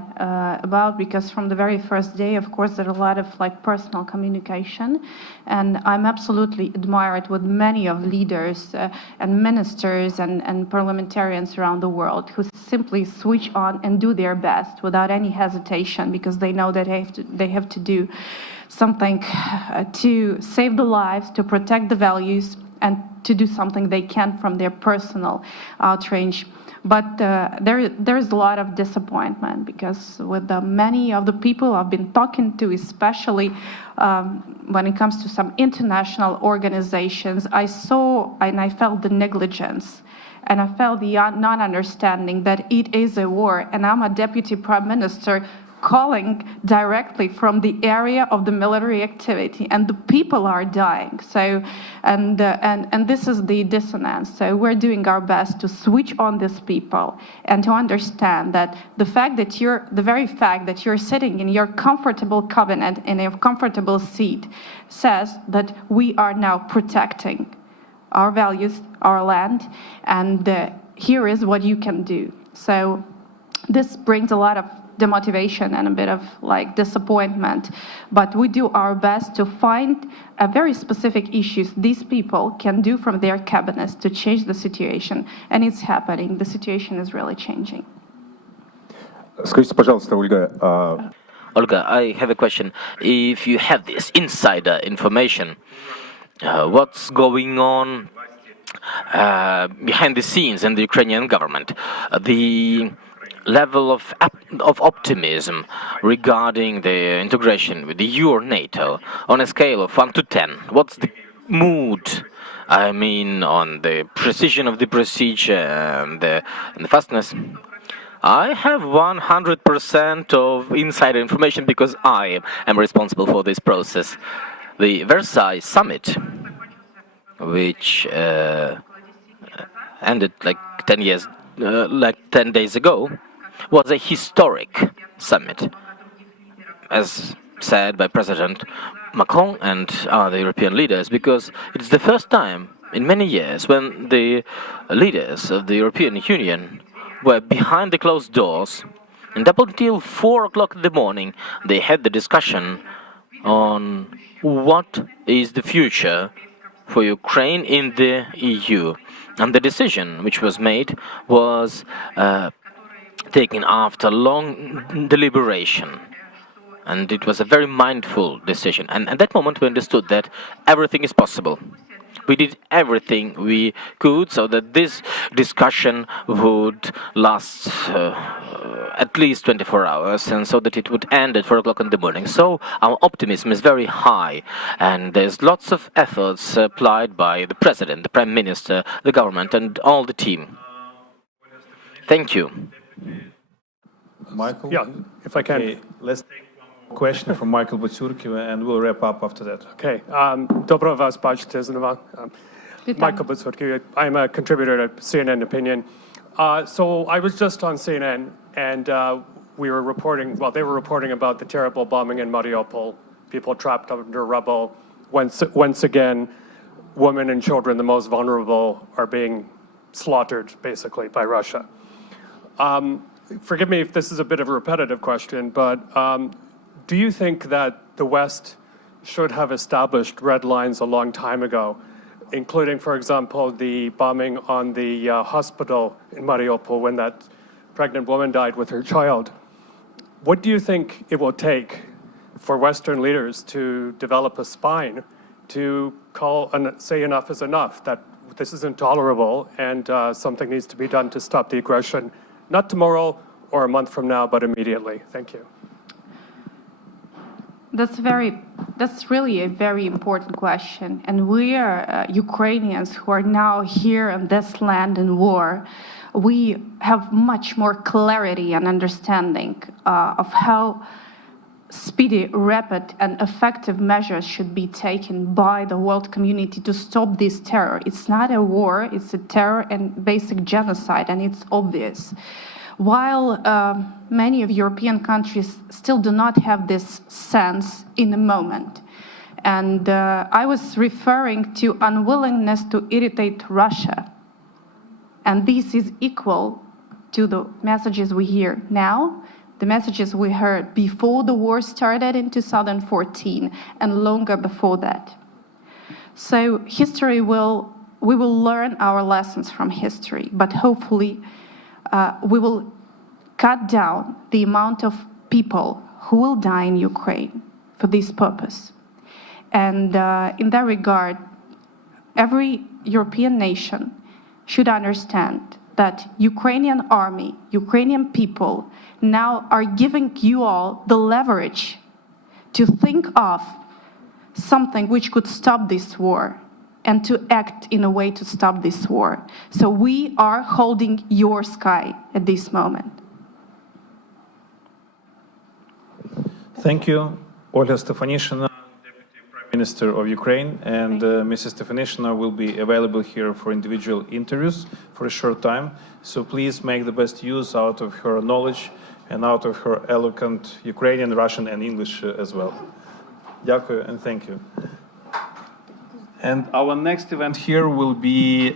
about, because from the very first day, of course, there are a lot of like personal communication, and I'm absolutely admired with many of leaders and ministers and parliamentarians around the world who simply switch on and do their best without any hesitation, because they know that they have to do something to save the lives, to protect the values, and to do something they can from their personal outrage. But there is a lot of disappointment, because with many of the people I've been talking to, especially when it comes to some international organizations, I saw and I felt the negligence, and I felt the non-understanding that it is a war, and I'm a deputy prime minister calling directly from the area of the military activity, and the people are dying. So, and this is the dissonance. So we're doing our best to switch on these people and to understand that the very fact that you're sitting in your comfortable cabinet in a comfortable seat says that we are now protecting our values, our land, and here is what you can do. So this brings a lot of demotivation and a bit of like disappointment, but we do our best to find very specific issues these people can do from their cabinets to change the situation, and it's happening. The situation is really changing. Скажите, пожалуйста, Ольга. Olga, I have a question. If you have this insider information, what's going on behind the scenes in the Ukrainian government? The level of optimism regarding the integration with the EU or NATO on a scale of 1 to 10. What's the mood? I mean, on the precision of the procedure and the fastness. I have 100% of insider information because I am responsible for this process. The Versailles summit, which ended like 10 days ago, was a historic summit, as said by President Macron and the European leaders, because it's the first time in many years when the leaders of the European Union were behind the closed doors, and up until 4 o'clock in the morning they had the discussion on what is the future for Ukraine in the EU. And the decision which was made was taken after long deliberation. And it was a very mindful decision. And at that moment we understood that everything is possible. We did everything we could so that this discussion would last at least 24 hours, and so that it would end at 4 o'clock in the morning. So our optimism is very high, and there's lots of efforts applied by the President, the Prime Minister, the government, and all the team. Thank you. Michael? Yeah, if I can. Okay, let's take one more question from Michael Batsurkiv, and we'll wrap up after that. Okay. Dobro vas bачити знову. Michael Batsurkiv. I'm a contributor to CNN Opinion. So I was just on CNN, and we were reporting, well, they were reporting about the terrible bombing in Mariupol, people trapped under rubble. Once again, women and children, the most vulnerable, are being slaughtered, basically, by Russia. Forgive me if this is a bit of a repetitive question, but do you think that the West should have established red lines a long time ago, including, for example, the bombing on the hospital in Mariupol when that pregnant woman died with her child? What do you think it will take for Western leaders to develop a spine to say enough is enough, that this is intolerable and something needs to be done to stop the aggression, not tomorrow or a month from now, but immediately? Thank you. That's really a very important question. And we are Ukrainians who are now here in this land in war. We have much more clarity and understanding of how speedy, rapid, and effective measures should be taken by the world community to stop this terror. It's not a war, it's a terror and basic genocide, and it's obvious. While many of European countries still do not have this sense in the moment. And I was referring to unwillingness to irritate Russia. And this is equal to the messages we hear now, the messages we heard before the war started in 2014 and longer before that. So we will learn our lessons from history, but hopefully we will cut down the amount of people who will die in Ukraine for this purpose. And in that regard, every European nation should understand that Ukrainian army, Ukrainian people now are giving you all the leverage to think of something which could stop this war and to act in a way to stop this war. So we are holding your sky at this moment. Thank you, Olga Stefanyshyna, Deputy Prime Minister of Ukraine, and Mrs. Stefanyshyna will be available here for individual interviews for a short time. So please make the best use out of her knowledge and out of her eloquent Ukrainian, Russian, and English as well. Дякую and thank you. And our next event here will be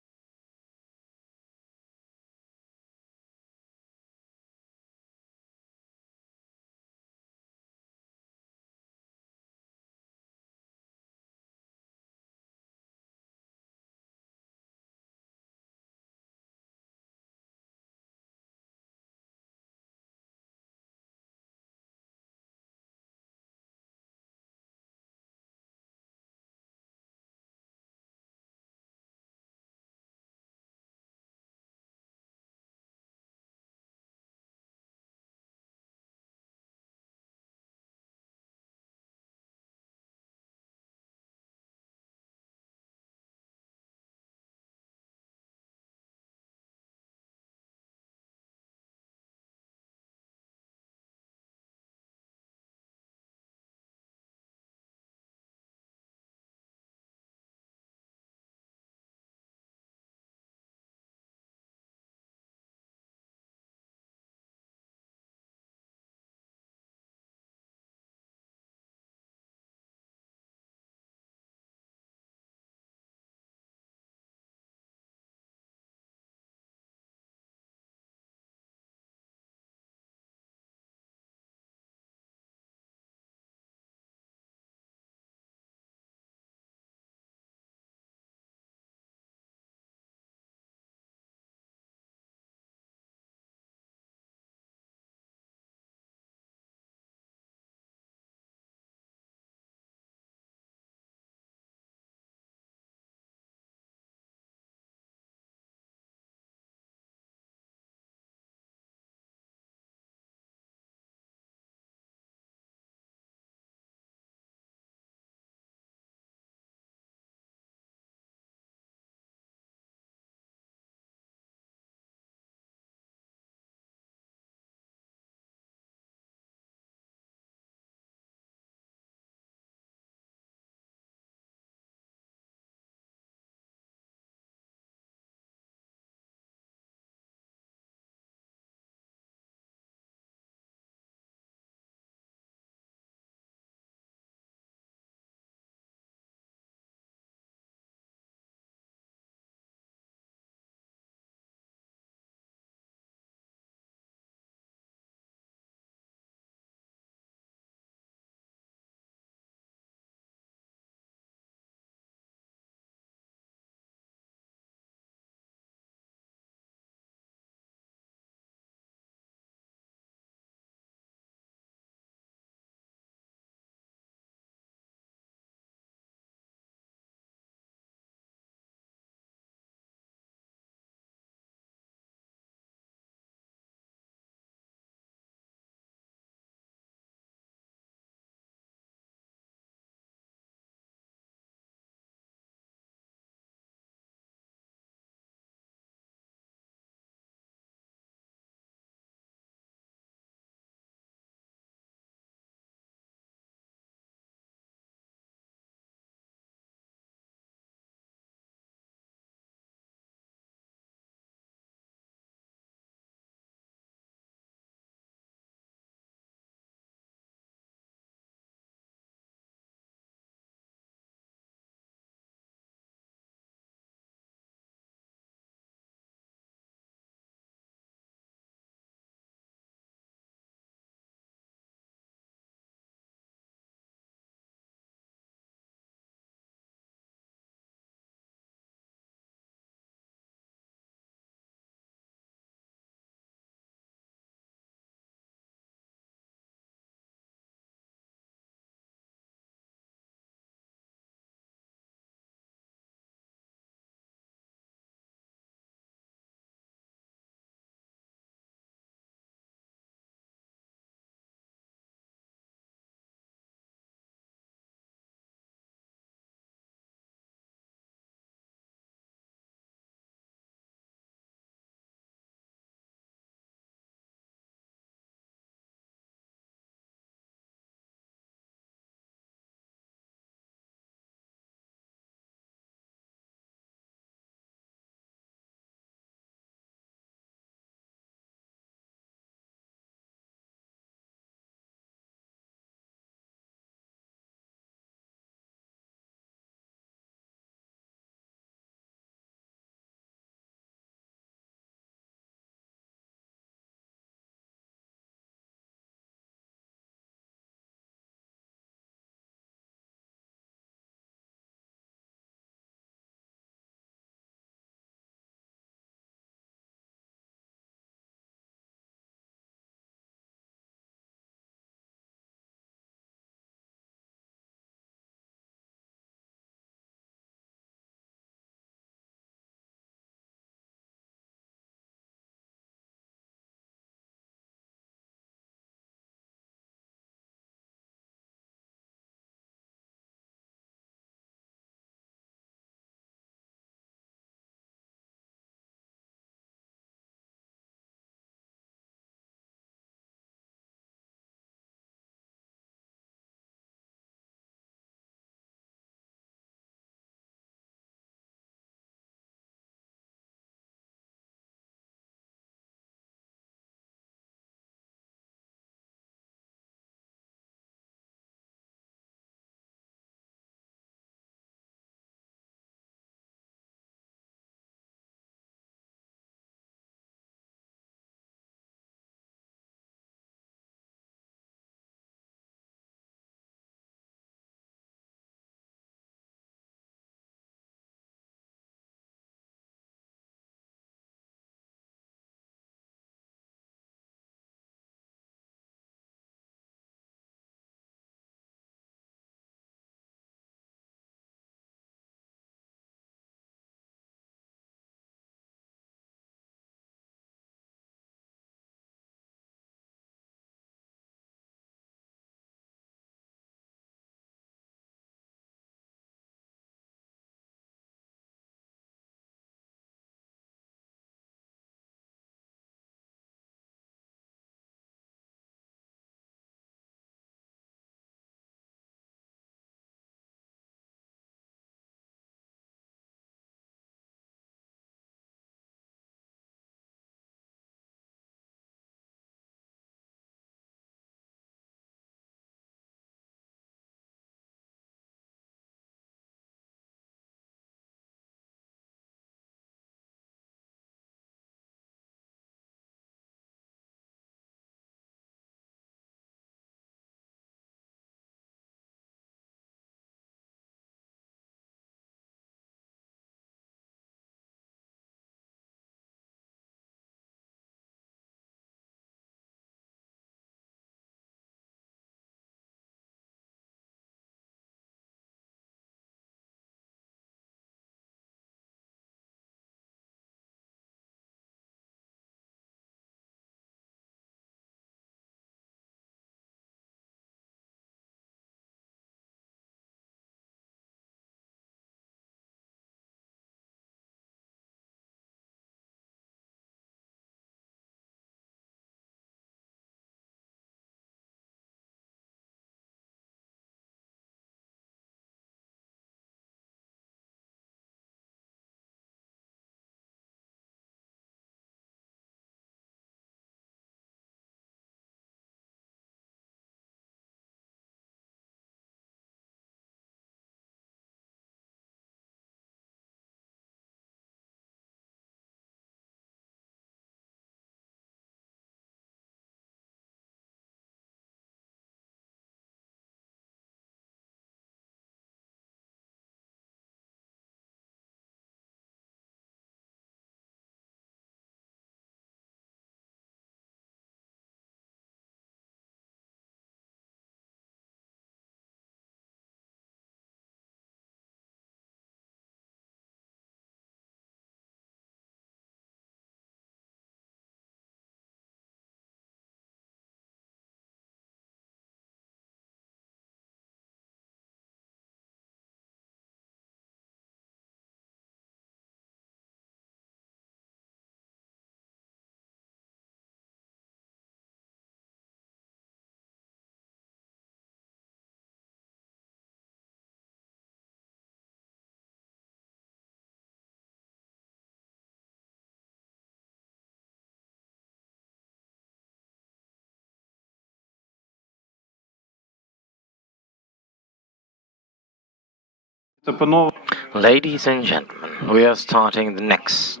Ladies and gentlemen, we are starting the next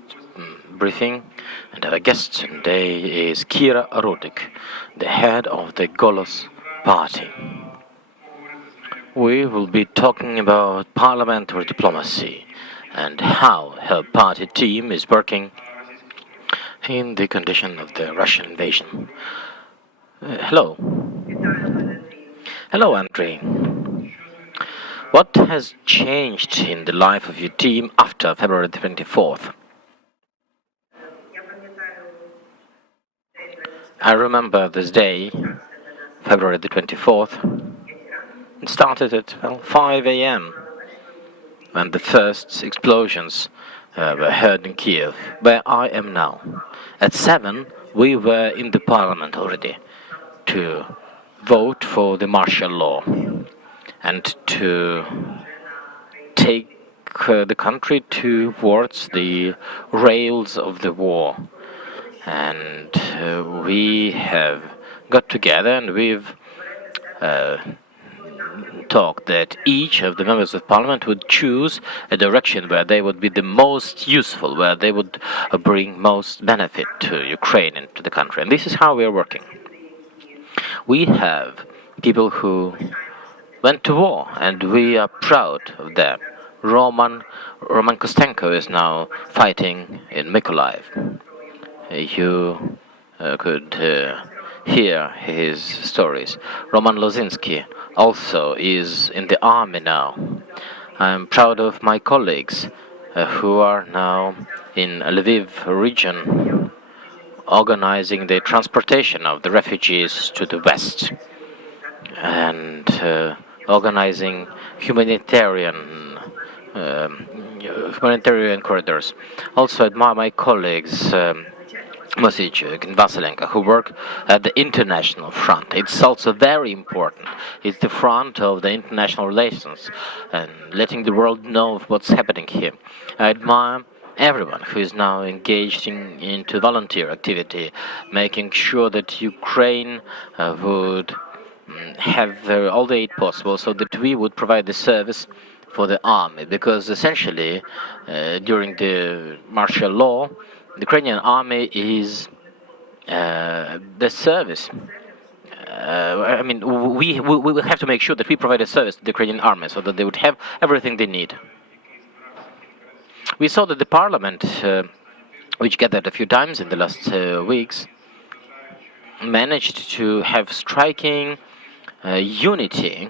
briefing, and our guest today is Rudyk, the head of the Holos party. We will be talking about parliamentary diplomacy and how her party team is working in the condition of the Russian invasion. Hello. Hello, Andrei. What has changed in the life of your team after February 24th? I remember this day, February the 24th. It started at 5 a.m. when the first explosions were heard in Kiev, where I am now. At 7, we were in the parliament already to vote for the martial law and to take the country towards the rails of the war. And we have got together and we've talked that each of the members of parliament would choose a direction where they would be the most useful, where they would bring most benefit to Ukraine and to the country. And this is how we are working. We have people who went to war, and we are proud of them. Roman Kostenko is now fighting in Mykolaiv. You could hear his stories. Roman Lozinski also is in the army now. I'm proud of my colleagues who are now in Lviv region organizing the transportation of the refugees to the west and organizing humanitarian corridors. Also admire my colleagues Mosich and Vasilenko, who work at the international front. It's also very important. It's the front of the international relations and letting the world know of what's happening here. I admire everyone who is now engaged into volunteer activity, making sure that Ukraine would have all the aid possible so that we would provide the service for the army, because essentially during the martial law the Ukrainian army is the service. I mean, we have to make sure that we provide a service to the Ukrainian army so that they would have everything they need. We saw that the parliament, which gathered a few times in the last weeks, managed to have striking unity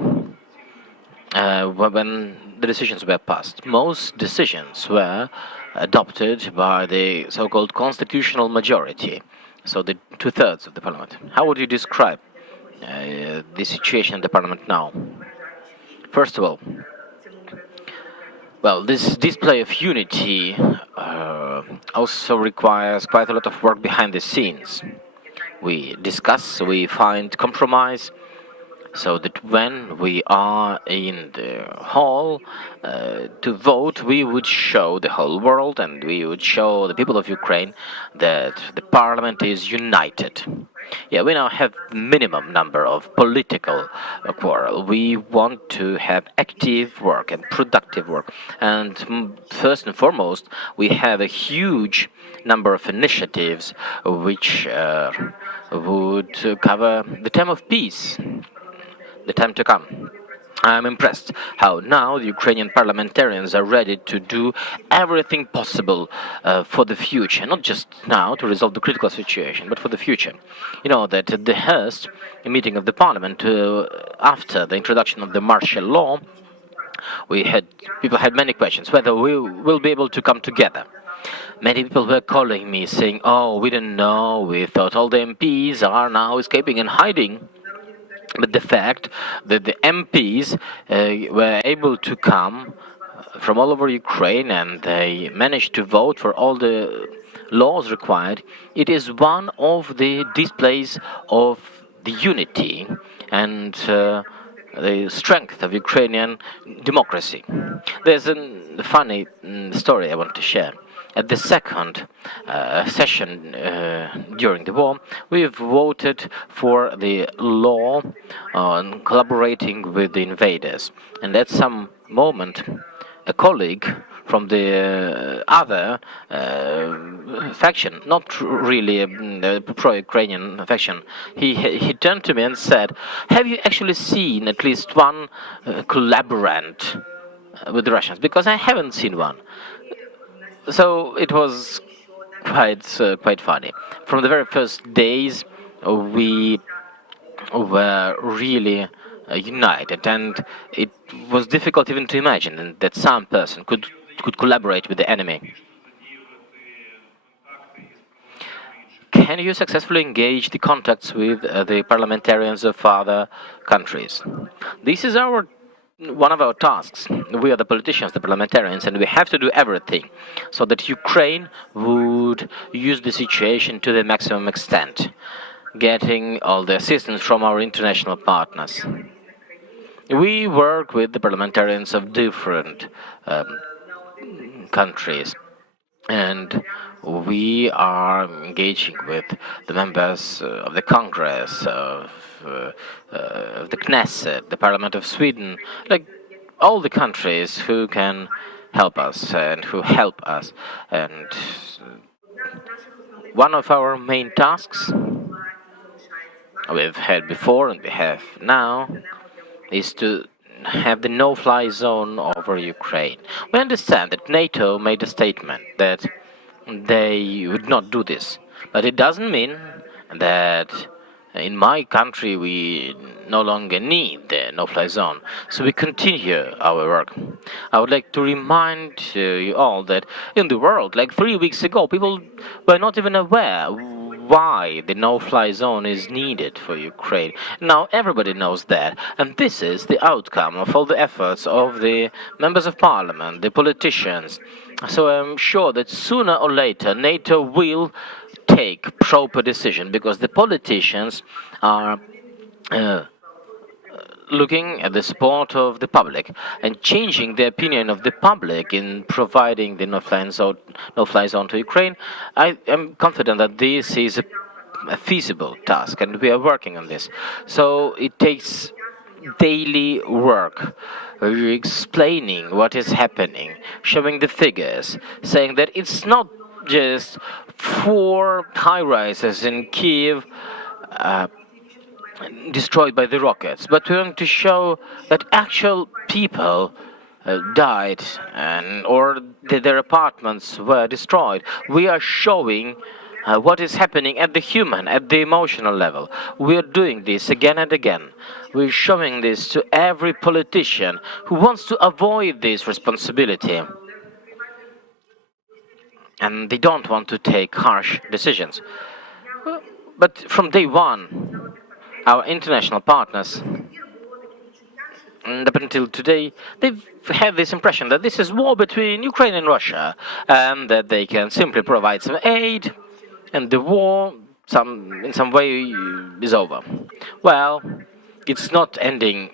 when the decisions were passed. Most decisions were adopted by the so-called constitutional majority, so the 2/3 of the parliament. How would you describe the situation in the parliament now? First of all, well, this display of unity also requires quite a lot of work behind the scenes. We discuss, we find compromise, so that when we are in the hall to vote, we would show the whole world and we would show the people of Ukraine that the parliament is united. Yeah, we now have minimum number of political quarrel. We want to have active work and productive work. And first and foremost, we have a huge number of initiatives which would cover the time of peace, the time to come. I'm impressed how now the Ukrainian parliamentarians are ready to do everything possible for the future, not just now to resolve the critical situation, but for the future. You know that at the first meeting of the parliament, after the introduction of the martial law, people had many questions whether we will be able to come together. Many people were calling me saying, "Oh, we didn't know, we thought all the MPs are now escaping and hiding." But the fact that the MPs were able to come from all over Ukraine and they managed to vote for all the laws required, it is one of the displays of the unity and the strength of Ukrainian democracy. There's a funny story I want to share. At the second session during the war, we've voted for the law on collaborating with the invaders. And at some moment, a colleague from the other faction, not really a pro-Ukrainian faction, he turned to me and said, "Have you actually seen at least one collaborant with the Russians? Because I haven't seen one." So it was quite funny. From the very first days, we were really united, and it was difficult even to imagine that some person could collaborate with the enemy. Can you successfully engage the contacts with the parliamentarians of other countries? This is one of our tasks. We are the politicians, the parliamentarians, and we have to do everything so that Ukraine would use the situation to the maximum extent, getting all the assistance from our international partners. We work with the parliamentarians of different countries, and we are engaging with the members of the Congress, of the Knesset, the Parliament of Sweden, like all the countries who can help us and who help us. And one of our main tasks we've had before and we have now is to have the no-fly zone over Ukraine. We understand that NATO made a statement that they would not do this, but it doesn't mean that in my country we no longer need the no-fly zone, so we continue our work. I would like to remind you all that in the world, like 3 weeks ago, people were not even aware why the no-fly zone is needed for Ukraine. Now everybody knows that, and this is the outcome of all the efforts of the members of parliament, the politicians. So I'm sure that sooner or later NATO will take proper decision, because the politicians are looking at the support of the public and changing the opinion of the public in providing the no-fly zone to Ukraine. I am confident that this is a feasible task, and we are working on this. So it takes daily work, explaining what is happening, showing the figures, saying that it's not just 4 high-rises in Kiev destroyed by the rockets, but we want to show that actual people died or their apartments were destroyed. We are showing what is happening at the human, at the emotional level. We are doing this again and again. We're showing this to every politician who wants to avoid this responsibility, and they don't want to take harsh decisions. But from day one, our international partners, and up until today, they've had this impression that this is war between Ukraine and Russia, and that they can simply provide some aid, and the war, in some way, is over. Well, it's not ending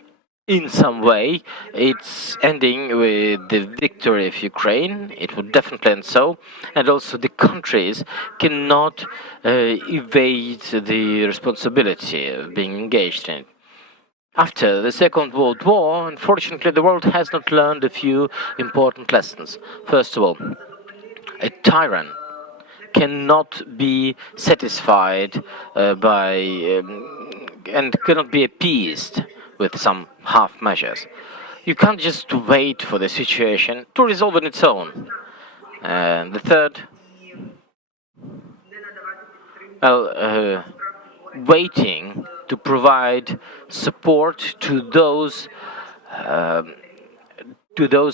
in some way. It's ending with the victory of Ukraine. It would definitely end so. And also the countries cannot evade the responsibility of being engaged in it. After the Second World War, unfortunately, the world has not learned a few important lessons. First of all, a tyrant cannot be satisfied and cannot be appeased with some half measures. You can't just wait for the situation to resolve on its own. And the third, waiting to provide support to those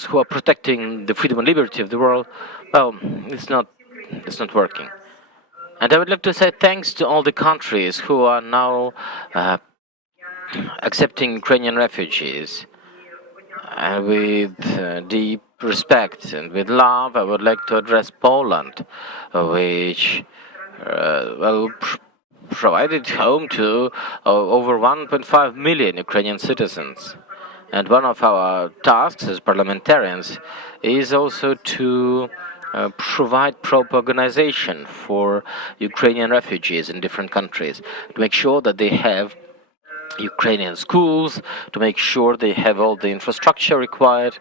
who are protecting the freedom and liberty of the world, well, it's not working. And I would like to say thanks to all the countries who are now accepting Ukrainian refugees. And with deep respect and with love, I would like to address Poland, which provided home to over 1.5 million Ukrainian citizens. And one of our tasks as parliamentarians is also to provide proper organization for Ukrainian refugees in different countries, to make sure that they have Ukrainian schools, to make sure they have all the infrastructure required,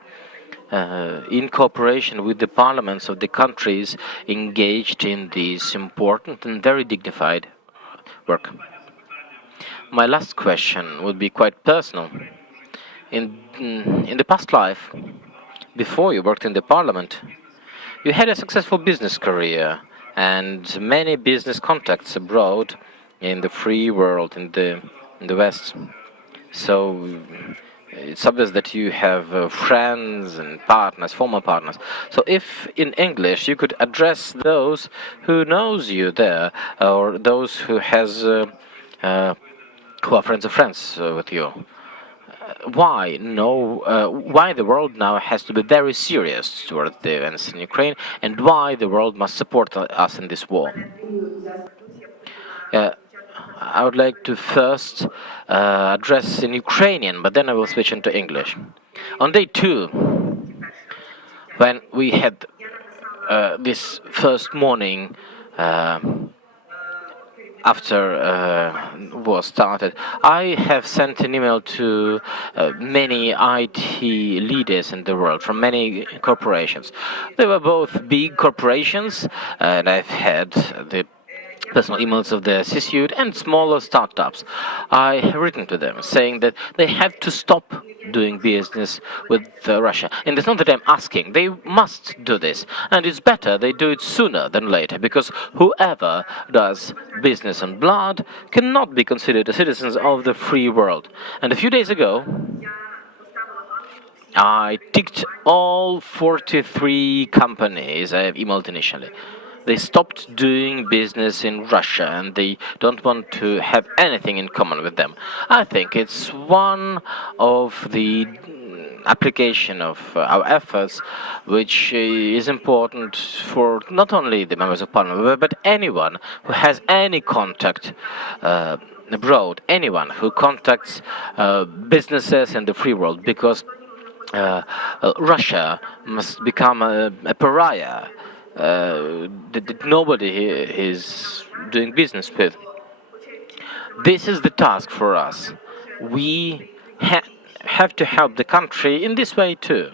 in cooperation with the parliaments of the countries engaged in this important and very dignified work. My last question would be quite personal. In the past life, before you worked in the parliament, you had a successful business career and many business contacts abroad in the free world, in the West. So it's obvious that you have friends and partners, former partners. So if in English you could address those who knows you there, or those who has who are friends of friends with you, why the world now has to be very serious towards the events in Ukraine, and why the world must support us in this war. I would like to first address in Ukrainian, but then I will switch into English. On day 2, when we had this first morning after war started, I have sent an email to many IT leaders in the world from many corporations. They were both big corporations, and I've had the personal emails of the CSUD and smaller startups. I have written to them saying that they have to stop doing business with Russia. And it's not that I'm asking, they must do this. And it's better they do it sooner than later, because whoever does business on blood cannot be considered a citizens of the free world. And a few days ago, I ticked all 43 companies I have emailed initially. They stopped doing business in Russia, and they don't want to have anything in common with them. I think it's one of the application of our efforts which is important for not only the members of parliament, but anyone who has any contact abroad, anyone who contacts businesses in the free world, because Russia must become a pariah that nobody is doing business with. This is the task for us. We have to help the country in this way too.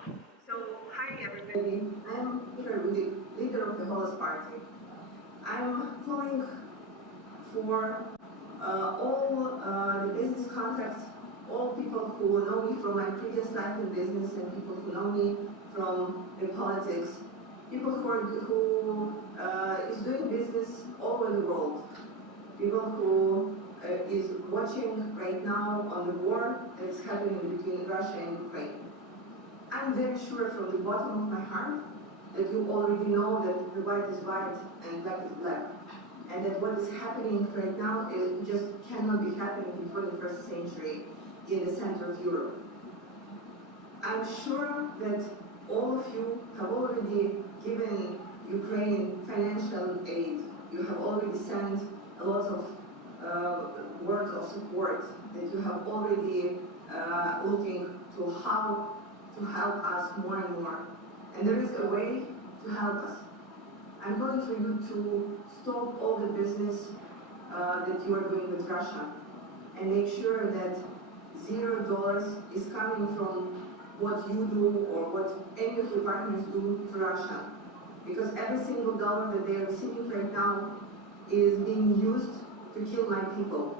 I'm Rudyk, leader of the Holos party. I'm calling for all the business contacts, all people who know me from my previous life in business and people who know me from the politics, people who is doing business all over the world, people who is watching right now on the war that is happening between Russia and Ukraine. I'm very sure from the bottom of my heart that you already know that the white is white and black is black, and that what is happening right now just cannot be happening in the 21st century in the center of Europe. I'm sure that all of you have already given Ukraine financial aid. You have already sent a lot of words of support, that you have already looking to how to help us more and more. And there is a way to help us. I'm calling for you to stop all the business that you are doing with Russia and make sure that $0 is coming from what you do or what any of your partners do to Russia. Because every single dollar that they are receiving right now is being used to kill my people,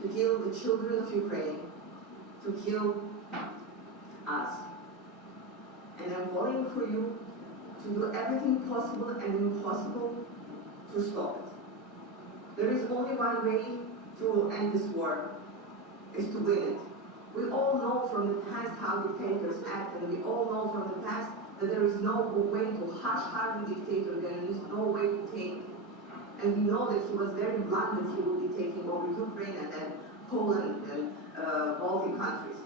to kill the children of Ukraine, to kill us. And I'm calling for you to do everything possible and impossible to stop it. There is only one way to end this war, is to win it. We all know from the past how dictators act, and we all know from the past that there is no way to hush the dictator, there is no way to take. And we know that he was very blunt that he will be taking over Ukraine and then Poland and Baltic countries.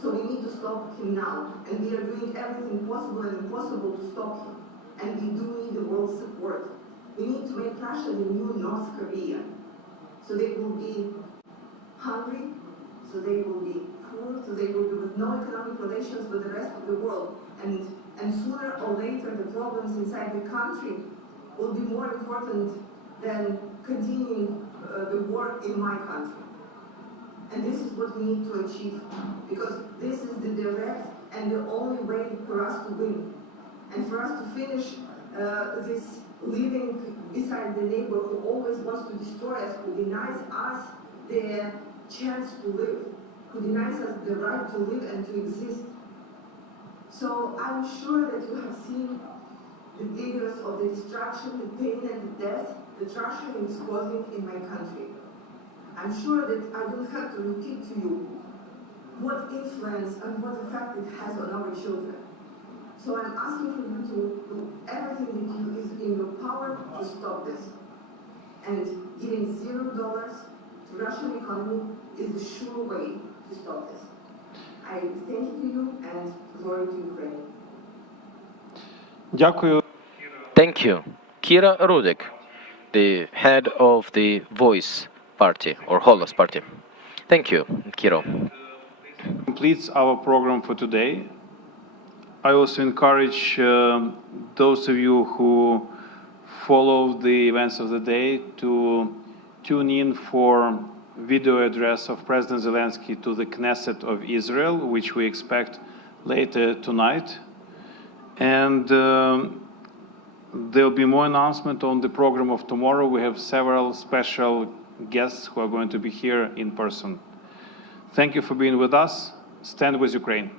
So we need to stop him now, and we are doing everything possible and impossible to stop him. And we do need the world's support. We need to make Russia the new North Korea. So they will be hungry, so they will be poor, so they will be with no economic relations with the rest of the world. And sooner or later, the problems inside the country will be more important than continuing the war in my country. And this is what we need to achieve, because this is the direct and the only way for us to win. And for us to finish this living beside the neighbor who always wants to destroy us, who denies us the chance to live, who denies us the right to live and to exist. So I'm sure that you have seen the videos of the destruction, the pain and the death that Russia is causing in my country. I'm sure that I don't have to repeat to you what influence and what effect it has on our children. So I'm asking for you to do everything that is in your power to stop this. And giving $0 to Russian economy is the sure way to stop this. I thank you and glory to Ukraine. Дякую. Thank you. Kira Rudyk, the head of the Voice Party or Holos Party. Thank you, Kiro. Completes our program for today. I also encourage those of you who follow the events of the day to tune in for video address of President Zelensky to the Knesset of Israel, which we expect later tonight. And there'll be more announcement on the program of tomorrow. We have several special guests who are going to be here in person. Thank you for being with us. Stand with Ukraine.